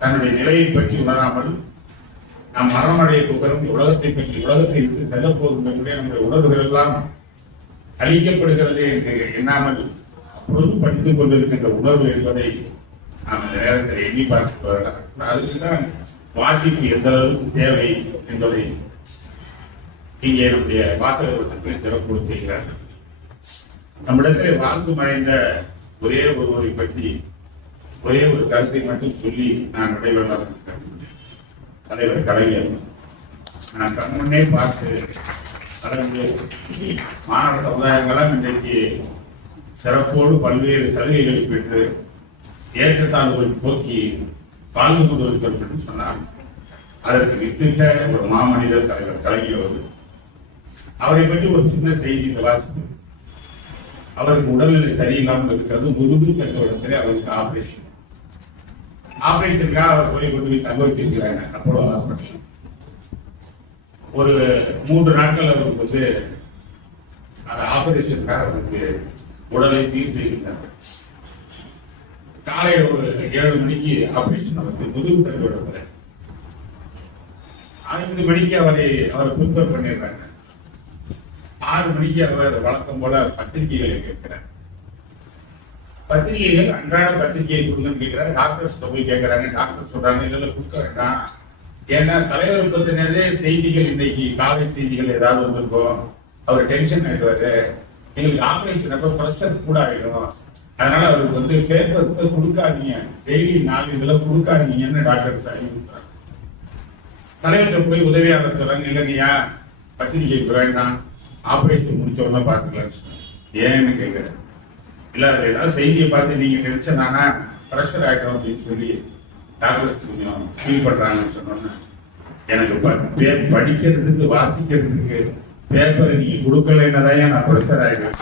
தன்னுடைய நிலையை பற்றி உணராமல் நாம் மரணமடைய போகிறோம், உலகத்தை பற்றி உலகத்தை விட்டு செல்ல போகின்ற நம்முடைய உணர்வுகள் எல்லாம் அழிக்கப்படுகிறது என்று எண்ணாமல் அப்பொழுது படித்துக் கொண்டிருக்கின்ற உணர்வு என்பதை நாம் இந்த நேரத்தில் எண்ணி பார்த்து வரலாம். அதுக்குதான் வாசிப்பு எந்த அளவுக்கு தேவை என்பதை இங்கே நம்முடைய வாசகர் வட்டத்தில் சிறப்பு செய்கிறார்கள். நம்மிடத்தில் வாழ்ந்து மறைந்த ஒரே ஒருவரை பற்றி ஒரே ஒரு கருத்தை மட்டும் சொல்லி நான் விடைபெறலாம். தலைவர் கலைஞர் நான் கண்முன்னே பார்த்து கலந்து மாணவ சமுதாயங்களும் இன்றைக்கு சிறப்போடு பல்வேறு சலுகைகளை பெற்று ஏற்றத்தாழ்வுகளை போக்கி வாழ்ந்து கொண்டிருக்கிறது என்று சொன்னார். அதற்கு வித்திட்ட ஒரு மாமனிதர் தலைவர் கலைஞர். அவரை பற்றி ஒரு சின்ன செய்தி இந்த வாசிப்பு. அவருக்கு உடல்நிலை சரியில்லாமல் இருக்கிறது. முதுகு தக்க இடத்துல அவருக்கு ஆபரேஷனுக்காக அவர் போய் கொண்டு போய் தங்க வச்சிருக்கிறாங்க அப்போலோ ஹாஸ்பிட்டல். ஒரு 3 நாட்கள் அவருக்கு வந்து அந்த ஆபரேஷனுக்காக அவருக்கு உடலை சீர் செய்கிறார். காலையில் ஒரு 7 மணிக்கு ஆபரேஷன் அவருக்கு முதுகு தக்க இடத்துல. 5 மணிக்கு அவரை பிரிப்பேர் பண்ணிடுறாங்க. 6 மணிக்கு அவர் வழக்கம் போல பத்திரிகைகளை கேட்கிறார். பத்திரிகைகள் அன்றாட பத்திரிகையை கொடுங்கன்னு கேட்கிறாரு. டாக்டர்ஸ் போய் கேட்கிறாங்க. டாக்டர் சொல்றாங்க இதெல்லாம் கொடுக்க வேண்டாம், ஏன்னா தலைவர் பத்தினதே செய்திகள் இன்னைக்கு காலை செய்திகள் ஏதாவது வந்திருக்கும், அவர் டென்ஷன் ஆயிடுவாரு, எங்களுக்கு ஆபரேஷன் அப்ப ப்ரெஷர் கூட ஆயிடும், அதனால அவருக்கு வந்து பேப்பர்ஸ் கொடுக்காதீங்க, டெய்லி 4 இதெல்லாம் கொடுக்காதீங்கன்னு டாக்டர்ஸ் அறிவுறுத்துறாங்க. தலைவர்கிட்ட போய் உதவியாளர் சொல்றாங்க, இல்லைங்கய்யா பத்திரிகைக்கு வேண்டாம், ஆபரேஷன் முடிச்ச உடனே பார்த்துக்கலாம்னு சொன்னாங்க. ஏன்னு கேட்கிறேன். இல்ல அது ஏதாவது செய்தியை பார்த்து நீங்க டென்ஷன் ஆனா ப்ரெஷர் ஆகிடும் அப்படின்னு சொல்லி டாக்டர்ஸ் கொஞ்சம் ஃபீல் பண்றாங்கன்னு சொன்னோன்னா, எனக்கு படிக்கிறதுக்கு வாசிக்கிறதுக்கு பேப்பரை நீங்க கொடுக்கலன்னதான் நான் ப்ரெஷர் ஆகிடுவேன்.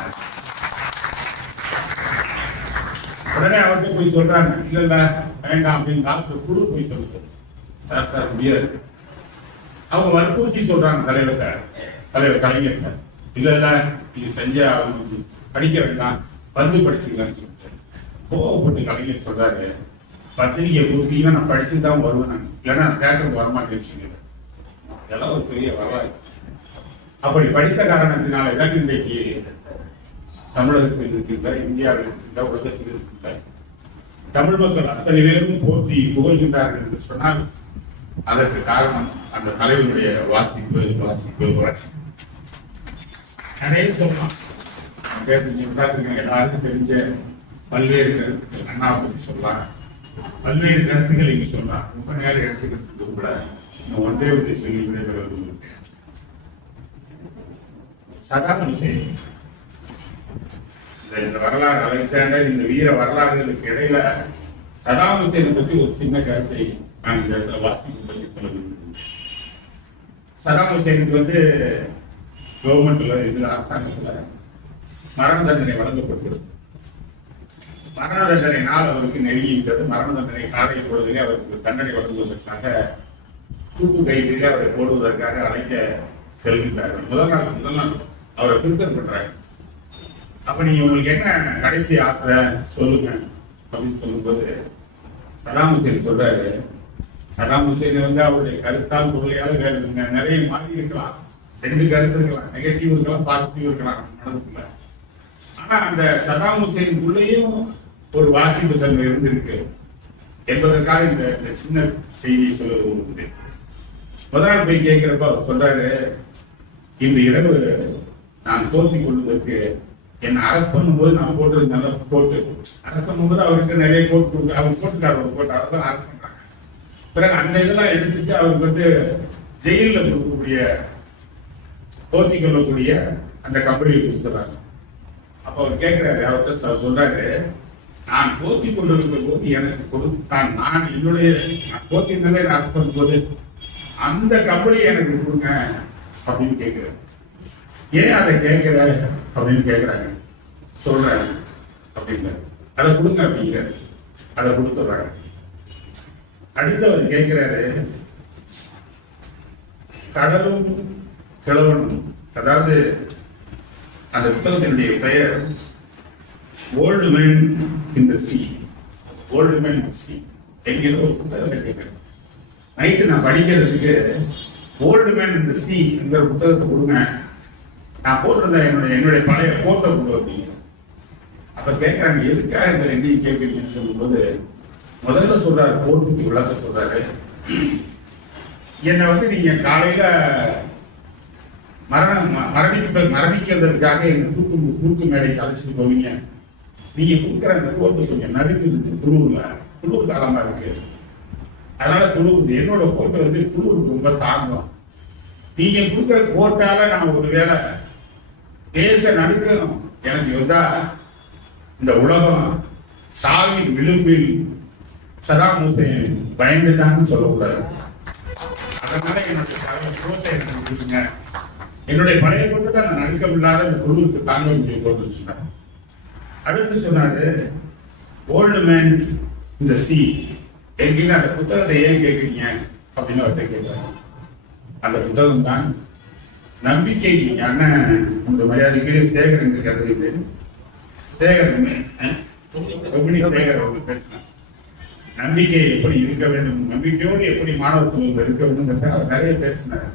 உடனே அவர்கிட்ட போய் சொல்றாங்க, இல்ல வேண்டாம் அப்படின்னு டாக்டர் கூட போய் சொல்லுங்க. சார் முடியாது. அவங்க வற்புறுத்தி சொல்றாங்க தலைவர் கலைஞர், இல்ல இது செஞ்சா அவங்க படிக்க வேண்டாம், வந்து படிச்சுக்கலான்னு சொல்லிட்டு கோவப்பட்டு கலைஞர் சொல்றாரு, பத்திரிகை கொடுத்தீங்கன்னா நான் படிச்சுதான் வருவேன், நான் இல்லைன்னா நான் தேட்டருக்கு வரமாட்டேன்னு சொல்லிடுறேன். இதெல்லாம் ஒரு பெரிய வரலாறு. அப்படி படித்த காரணத்தினால தான் இன்றைக்கு தமிழகத்தில் இருக்கின்ற, இந்தியாவில் இருக்கின்ற, உலகத்தில் இருக்கின்ற தமிழ் மக்கள் அத்தனை பேரும் போற்றி புகழ்கின்றார்கள் என்று சொன்னால் அதற்கு காரணம் அந்த தலைவருடைய வாசிப்பு. நிறைய சொல்லலாம், எல்லாருக்கும் தெரிஞ்ச பல்வேறு கருத்துக்கள், அண்ணா பற்றி சொல்லலாம், பல்வேறு கருத்துக்கள் இங்கு சொல்லலாம். ரொம்ப நேரம் எடுத்துக்கிறதுக்கு கூட ஒன்றே ஒன்றை சொல்லி விடைபெறுவது. சதாம் ஹுசேன் இந்த வரலாறு, அலெக்சாண்டர் இந்த வீர வரலாறுகளுக்கு இடையில சதாம் ஹுசேனை பற்றி ஒரு சின்ன கருத்தை நான் இந்த இடத்துல வாசிப்பு பற்றி சொல்ல விரும்புகிறேன். சதாம் ஹுசேனுக்கு வந்து கவர்மெண்ட்ல இதுல அரசாங்கத்துல மரண தண்டனை வழங்கப்பட்டிருக்கு. மரண தண்டனை நாள் அவருக்கு நெருங்கிவிட்டது. மரண தண்டனை காலை பொழுதிலே அவருக்கு தண்டனை வழங்குவதற்காக தூக்கு கயிற்றிலே அவரை போடுவதற்காக அழைக்க செல்கின்றார்கள். முதல் நாள் அவரை பிரித்தர் பண்றாங்க. அப்ப நீங்க உங்களுக்கு என்ன கடைசி ஆசை சொல்லுங்க அப்படின்னு சொல்லும்போது சதாம் ஹுசேன் சொல்றாரு. சதாம் ஹுசேன் வந்து அவருடைய கருத்தால் பொருளையால நிறைய மாறி இருக்கலாம். 2 கருத்து இருக்கலாம், நெகட்டிவ் இருக்கலாம், பாசிட்டிவ் இருக்கலாம் மனதுக்குள்ள. ஆனா அந்த சதாம் ஹுசேனுக்குள்ளேயும் ஒரு வாசிப்பு தன்மை இருந்திருக்கு என்பதற்காக இந்த சின்ன செய்தியை சொல்ல விரும்புகிறேன். முதல் போய் கேட்கிறப்ப அவர் சொல்றாரு, இன்று இரவு நான் தோற்றிக் கொள்வதற்கு என்னை அரெஸ்ட் பண்ணும்போது நான் போட்டது நல்ல கோட்டு. அரெஸ்ட் பண்ணும்போது அவருக்கு நிறைய கோட் கொடுத்து அவர் போட்டுக்கார ஒரு கோட் அவர் தான் அரெஸ்ட் பண்றாங்க. பிறகு அந்த இதெல்லாம் எடுத்துட்டு அவருக்கு வந்து ஜெயிலில் கொடுக்கக்கூடிய தோற்றி கொள்ளக்கூடிய அந்த கம்பெனியை கொடுத்துறாங்க. அப்ப அவர் கேட்கிறாரு, அவர்கிட்ட சொல்றாரு, நான் போத்தி கொண்டிருந்த போது எனக்கு கொடுத்தான், நான் என்னுடைய போத்தி நிலையை அரெஸ்ட் பண்ணும்போது அந்த கம்பெனியை எனக்கு கொடுங்க அப்படின்னு கேட்கிறேன். ஏன் அதை கேட்கிற அப்படின்னு கேட்கிறாங்க. சொல்றேன் அப்படிங்கிற, அதை கொடுங்க அப்படிங்கிற, அதை கொடுத்துறாங்க. அடுத்து அவர் கேட்கிறாரு, கடலும் கிழவனும், அதாவது அந்த புத்தகத்தினுடைய பெயர் old man in the sea. Old man in the sea என்கிற ஒரு புத்தகத்தை கேட்கிறேன். நைட்டு நான் படிக்கிறதுக்கு old man in the sea என்கிற புத்தகத்தை கொடுங்க, நான் போட்டிருந்த என்னுடைய பழைய போட்டோ கொடு அப்படிங்க. அப்ப கேட்கிறாங்க, எதுக்காக இந்த 2ஐயும் கேட்பீங்கன்னு சொல்லும்போது முதல்ல சொல்றாரு, போட்டுக்கு விளக்க சொல்றாரு, என்னை வந்து நீங்க காலையில மரணிக்கிறதுக்காக என்ன தூக்கு மேடைக்கு அழைச்சிட்டு போவீங்க. நீங்க கொடுக்குற அந்த போட்டு கொஞ்சம் நடுக்குது, குளிர் காலமா இருக்கு, அதனால குளிர் என்னோட போட்டு வந்து குளிர் ரொம்ப தாங்கும். நீங்க கொடுக்குற கோட்டால நான் ஒரு வேலை தேச நடுக்கம் எனக்கு வந்தா இந்த உலகம் சாவின் விளிம்பில் சதாம் ஹுசேன் பயந்துட்டான்னு சொல்லக்கூடாது. அதனால என்னுடைய கோட்டை எனக்கு கொடுங்க, என்னுடைய பழைய கோட்டை தான் அந்த நடுக்கம் இல்லாத இந்த குழுவுக்கு தாங்க முடிய கோட்டுன்னு சொன்னார். அடுத்து சொன்னாரு, ஓல்டு மேன் இந்த சி என்கிற அந்த புத்தகத்தை ஏன் கேட்குறீங்க அப்படின்னு அவர்கிட்ட கேட்கிறாங்க. அந்த புத்தகம் தான் நம்பிக்கை. அண்ணன் உங்க மரியாதைக்குரிய சேகர் என்று கருதுகிறது. சேகர் சேகர் பேசினார், நம்பிக்கை எப்படி இருக்க வேண்டும், நம்பிக்கையோடு எப்படி மாணவ சமூகம் இருக்க வேண்டும் அவர் நிறைய பேசினார்.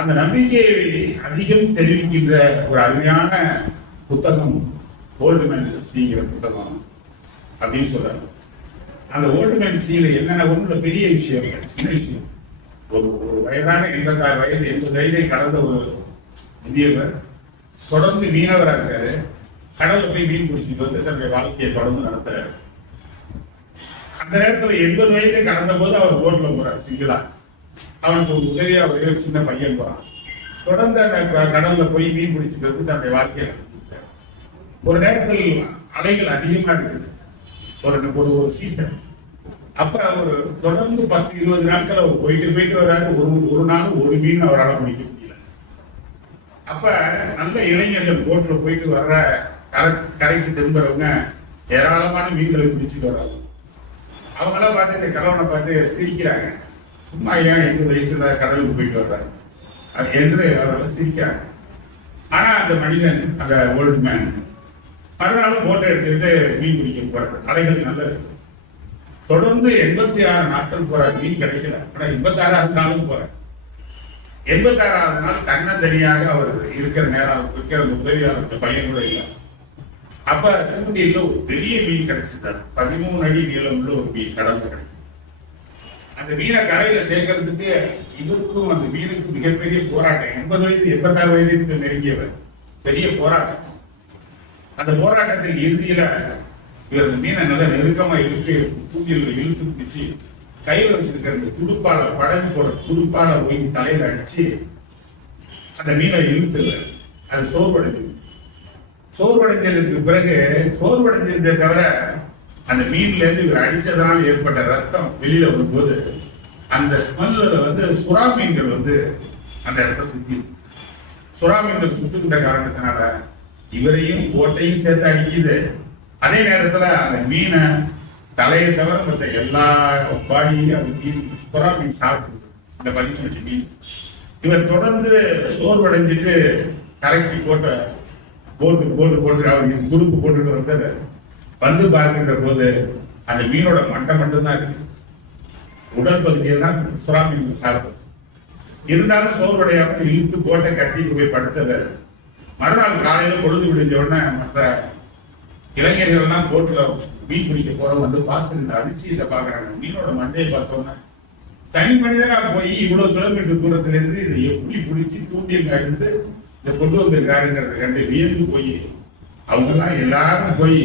அந்த நம்பிக்கையை அதிகம் தெரிவிக்கின்ற ஒரு அருமையான புத்தகம் ஓல்டு மேன் சீங்கிற புத்தகம் அப்படின்னு சொல்றாரு. அந்த ஓல்டு மேன் சீல என்னென்ன ஒன்றுல பெரிய விஷயம், சின்ன விஷயம். ஒரு வயதான 86 வயது 80 வயதை கடந்த ஒரு இந்தியவர் தொடர்ந்து மீனவராக இருக்காரு. கடல்ல போய் மீன் பிடிச்சிட்டு வந்து தன்னுடைய வாழ்க்கையை தொடர்ந்து நடத்துறாரு. அந்த நேரத்துல 80 வயதை கடந்த போது அவர் போட்ல போறார் சிங்கிளா. அவனுக்கு ஒரு உதவியா ஒரு சின்ன பையன் போறான். தொடர்ந்து அந்த கடல்ல போய் மீன் பிடிச்சிட்டு வந்து தன்னுடைய வாழ்க்கையை நடத்திட்டார். ஒரு நேரத்தில் அலைகள் அதிகமா இருக்குது, ஒரு சீசன். அப்ப ஒரு தொடர்ந்து 10-20 நாட்கள் அவர் போயிட்டு வர்றாரு. ஒரு நாள் ஒரு மீன் அவரால் பிடிக்க முடியல. அப்ப நல்ல இளைஞர்கள் போட்ல போயிட்டு வர்ற கரைக்கு திரும்புறவங்க ஏராளமான மீன்களை பிடிச்சிட்டு வர்றாங்க. அவங்களாம் பார்த்து இந்த கணவனை பார்த்து சிரிக்கிறாங்க. சும்மா ஏன் 8 வயசுல கடலுக்கு போயிட்டு வர்றாங்க அது என்று அவர்கள் சிரிக்கிறாங்க. ஆனா அந்த மனிதன், அந்த ஓல்டு மேன், மறுநாளும் போட்டை எடுத்துக்கிட்டு மீன் பிடிக்க போறாரு. அலைகள் நல்லது. தொடர்ந்து 86 நாட்கள் போறாரு, மீன் கிடைக்கல. ஆனா 86வது நாளும் போறாரு. 86வது நாள் தன்னந்தனியாக அவர் இருக்கிற நேரம், அவருக்கு அந்த உதவியாளர் பையன் கூட இல்லை. அப்ப தூண்டில ஒரு பெரிய மீன் கிடைச்சிட்டாரு. 13 அடி நீளம் உள்ள ஒரு மீன் கடல்ல கிடைக்கும். அந்த மீனை கரையில சேர்க்கறதுக்கு இவருக்கும் அந்த மீனுக்கும் மிகப்பெரிய போராட்டம். 80 வயது 86 வயதுக்கு நெருங்கியவர். பெரிய போராட்டம். அந்த போராட்டத்தில் இறுதியில இவர் அந்த மீனை நல்ல நெருக்கமா இருக்கு, தூண்டில இழுத்து பிடிச்சு கையில வச்சிருக்கிற இந்த துடுப்பால, படகு போற துடுப்பால போய் தலையில அடிச்சு அந்த மீனை இழுத்து அது சோர்வடைஞ்சதுக்கு பிறகு சோர்வடைஞ்சதை தவிர அந்த மீன்ல இருந்து இவர் அடிச்சதனால் ஏற்பட்ட ரத்தம் வெளியில வரும்போது அந்த ஸ்மெல்ல வந்து சுறா மீன்கள் வந்து அந்த இடத்த சுத்தி, சுறா மீன்கள் சுத்துக்கிட்ட காரணத்தினால இவரையும் கோட்டையும் சேர்த்து அடிக்குது, அதே நேரத்துல அந்த மீனை தலையை தவிர மற்ற எல்லா பாடியும் அது மீன் புறா மீன் சாப்பிட்டு இந்த பதிச்சு வச்ச மீன். இவர் தொடர்ந்து சோர்வடைஞ்சிட்டு கரைக்கு போட்டு அவர் துடுப்பு போட்டுட்டு வந்து பார்க்கின்ற போது அந்த மீனோட மண்டை மட்டும்தான் இருக்கு. உடல் பகுதியெல்லாம் சுறா மீன் சாப்பிடும். இருந்தாலும் சோர்வடையாம இழுத்து போட்டை கட்டிட்டு போய் படுத்தது. மறுநாள் காலையில பொழுது விடிஞ்ச உடனே மற்ற இளைஞர்கள் எல்லாம் போட்டுல மீன் பிடிக்க போறவங்க வந்து பார்த்து இந்த அதிசயத்தை பாக்குறாங்க. மீனோட மண்டையை பார்த்தோம்னா தனி மனிதனா போய் இவ்வளவு கிலோமீட்டர் தூரத்துல இருந்து இதை எப்படி பிடிச்சி தூண்டில் அடித்து இதை கொண்டு வந்திருக்காருங்கிறத கண்டு வியந்து போய் அவங்க எல்லாம் எல்லாரும் போய்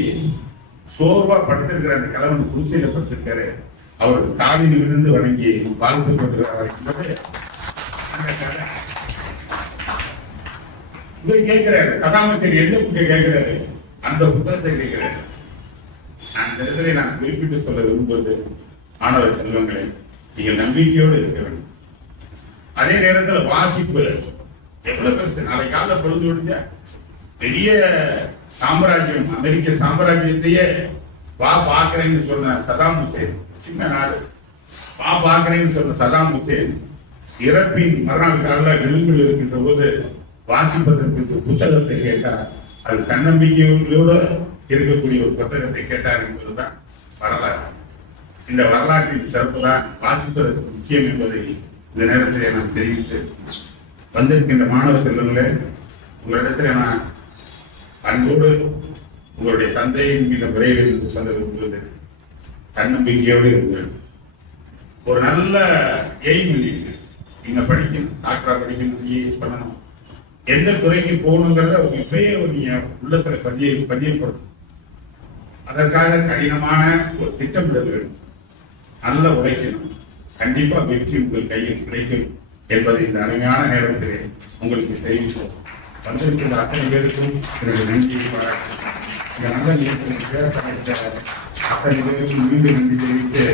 சோர்வா படுத்திருக்கிற அந்த கிழவன் குடிசையில படுத்திருக்காரு. அவர் காலில் விழுந்து வணங்கி வாழ்த்து கொண்டிருக்கிறார் என்பது அந்த கதை. இவர் கேட்கிறாரு, சதாமசேரி எந்த புக்கை கேட்கிறாரு, அந்த புத்தகத்தை கேட்கிறாரு. நான் இந்த இடத்துல நான் குறிப்பிட்டு சொல்ல விரும்புவது, மாணவ செல்வங்களை நீங்கள் நம்பிக்கையோடு இருக்க வேண்டும். அதே நேரத்தில் வாசிப்பு எவ்வளவு பெருசு. நாளை கால பொழுது விடுங்க பெரிய சாம்ராஜ்யம், அமெரிக்க சாம்ராஜ்யத்தையே வா பாக்குறேன்னு சொன்ன சதாம் ஹுசேன், சின்ன நாடு, வா பாக்குறேன்னு சொன்ன சதாம் ஹுசேன் இறப்பின் மறுநாள் கால விளிம்பில் இருக்கின்ற போது வாசிப்பதற்கு புத்தகத்தை கேட்டார். அது தன்னம்பிக்கையோடு இருக்கக்கூடிய ஒரு புத்தகத்தை கேட்டார் என்பதுதான் வரலாறு. இந்த வரலாற்றின் சிறப்பு தான் வாசிப்பதற்கு முக்கியம் என்பதை இந்த நேரத்தில் நான் தெரிவித்து வந்திருக்கின்ற மாணவ செல்வங்களே, உங்களிடத்தில் நான் அன்போடு உங்களுடைய தந்தையின் மீது முறையில் என்று சொல்ல விரும்புவது, தன்னம்பிக்கையோடு இருங்கள். ஒரு நல்ல எய்ம் இல்லைங்க, நீங்க படிக்கணும், டாக்டரா படிக்கணும், ஐஏஎஸ் பண்ணணும், எந்த துறைக்கு போகணுங்கிறத அவங்க இப்பயே நீங்க உள்ளத்துல பதியப்படும். அதற்காக கடினமான ஒரு திட்டமிடல் வேண்டும், நல்ல உழைக்கணும், கண்டிப்பா வெற்றி உங்கள் கையில் கிடைக்கும் என்பதை இந்த அருமையான நேரத்திலே உங்களுக்கு தெரிவித்தோம். வந்திருக்கின்ற அத்தனை பேருக்கும் என்னுடைய நன்றியை பாராட்டு. இந்த நல்ல நேரத்தில் பேச அத்தனை பேருக்கும் மீண்டும் நன்றி தெரிவித்து,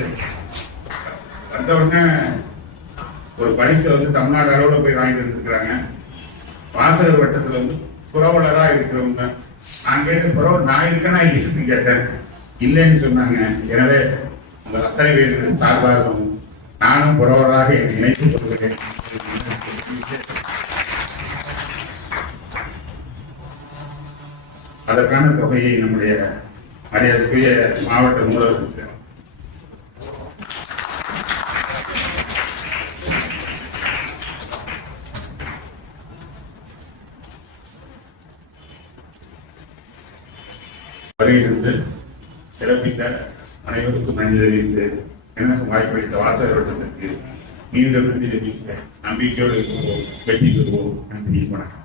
வந்தவுடனே ஒரு பரிசை தமிழ்நாடு அளவில் போய் வாங்கிட்டு வந்துருக்கிறாங்க. வாசகர் வட்டத்தில் புரவலரா இருக்கிறவங்க, நான் கேட்ட புரவல் நான் இருக்கேனா இல்லைன்னு கேட்டேன். இல்லைன்னு சொன்னாங்க. எனவே உங்கள் அத்தனை பேருக்கு சார்பாக நானும் புரவலராக என்னை இணைத்துக் கொள்கிறேன். அதற்கான தொகையை நம்முடைய மரியாதைக்குரிய மாவட்ட நூலகத்துக்கு வருகிறது சிறப்பித்த அனைவருக்கும் நன்றி தெரிவித்து, எனக்கு வாய்ப்பளித்த வாசகர் வட்டத்திற்கு மீண்டும் நன்றி தெரிவிக்க நம்பிக்கையோடு இருக்கிறோம். வெற்றி பெறுவோம். நன்றி, வணக்கம்.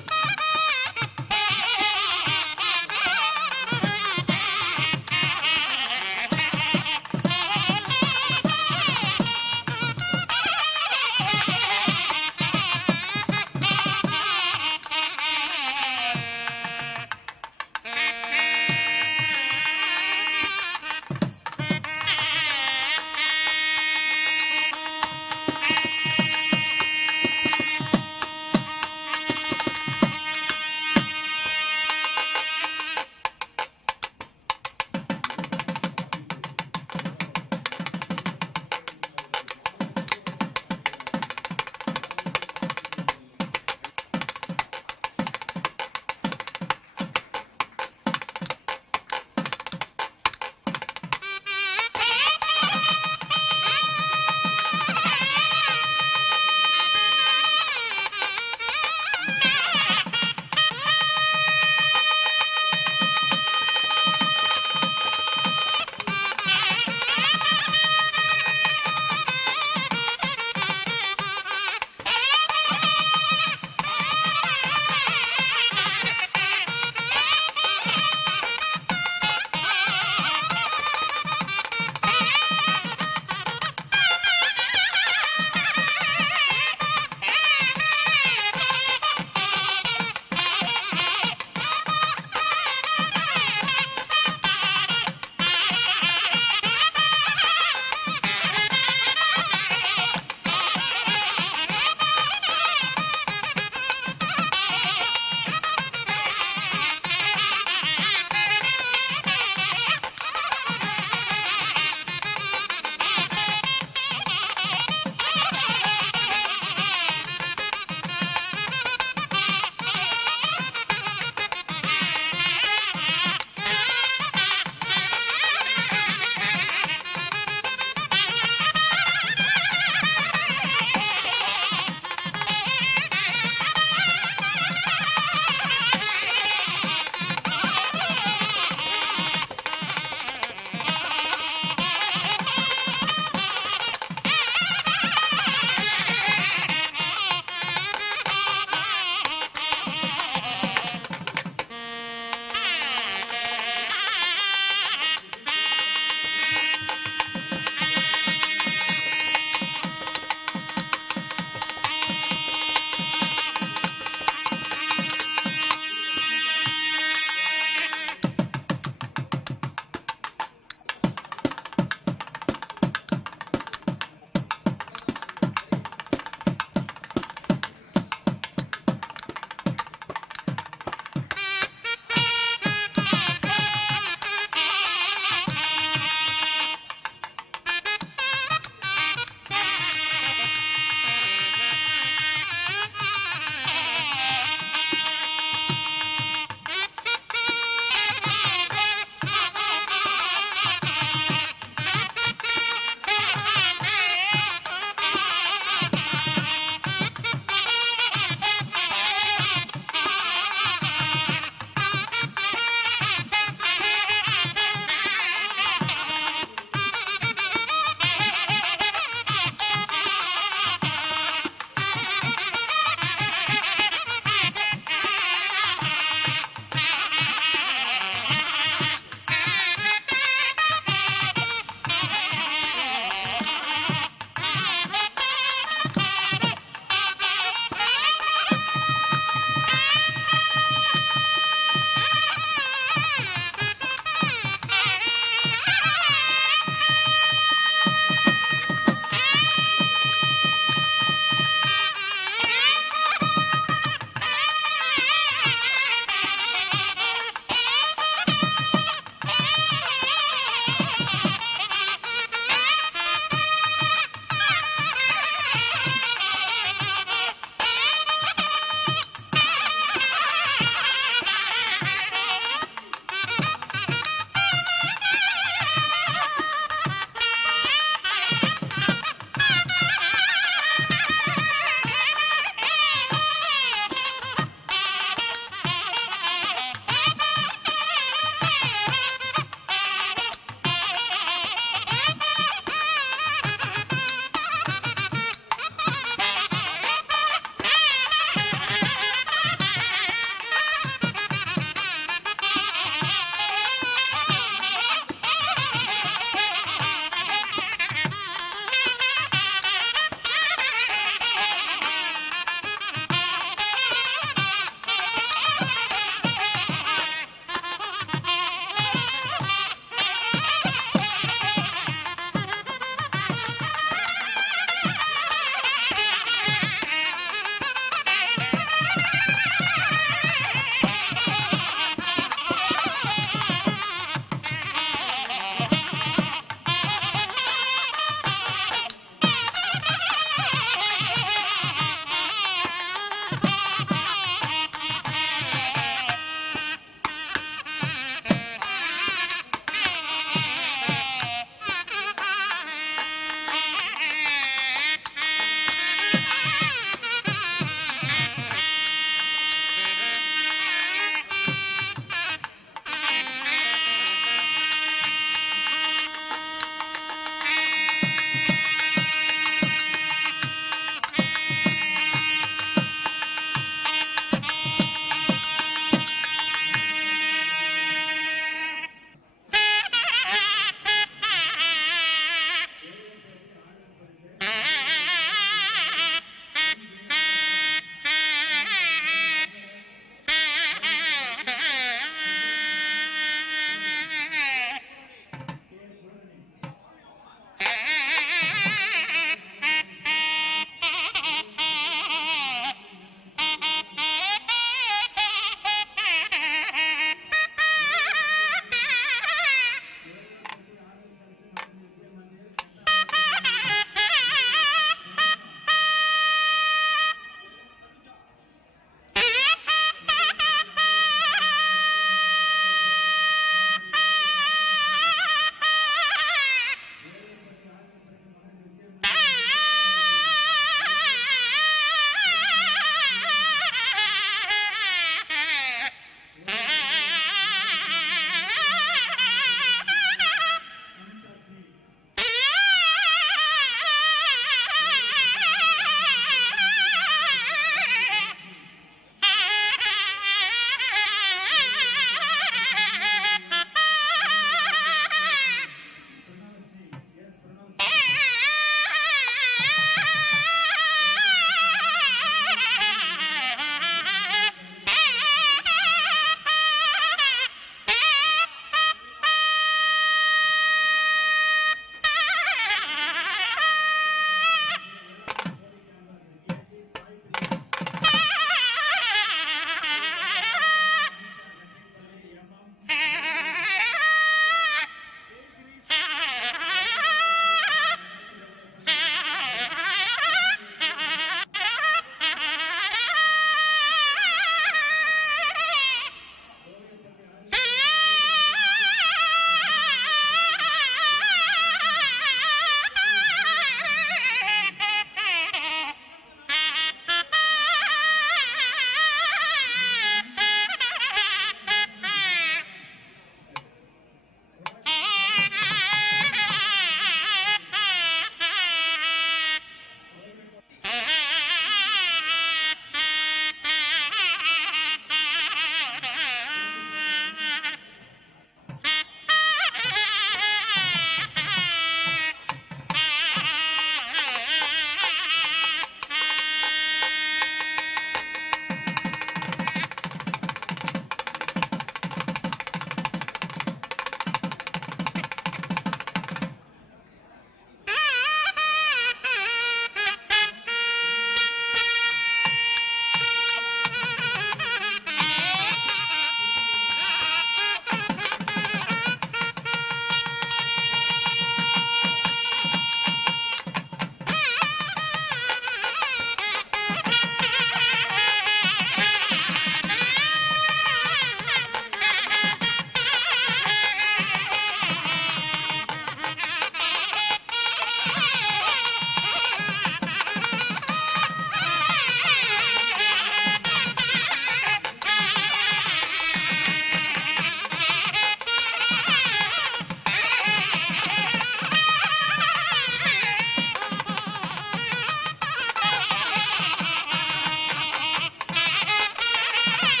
ஏ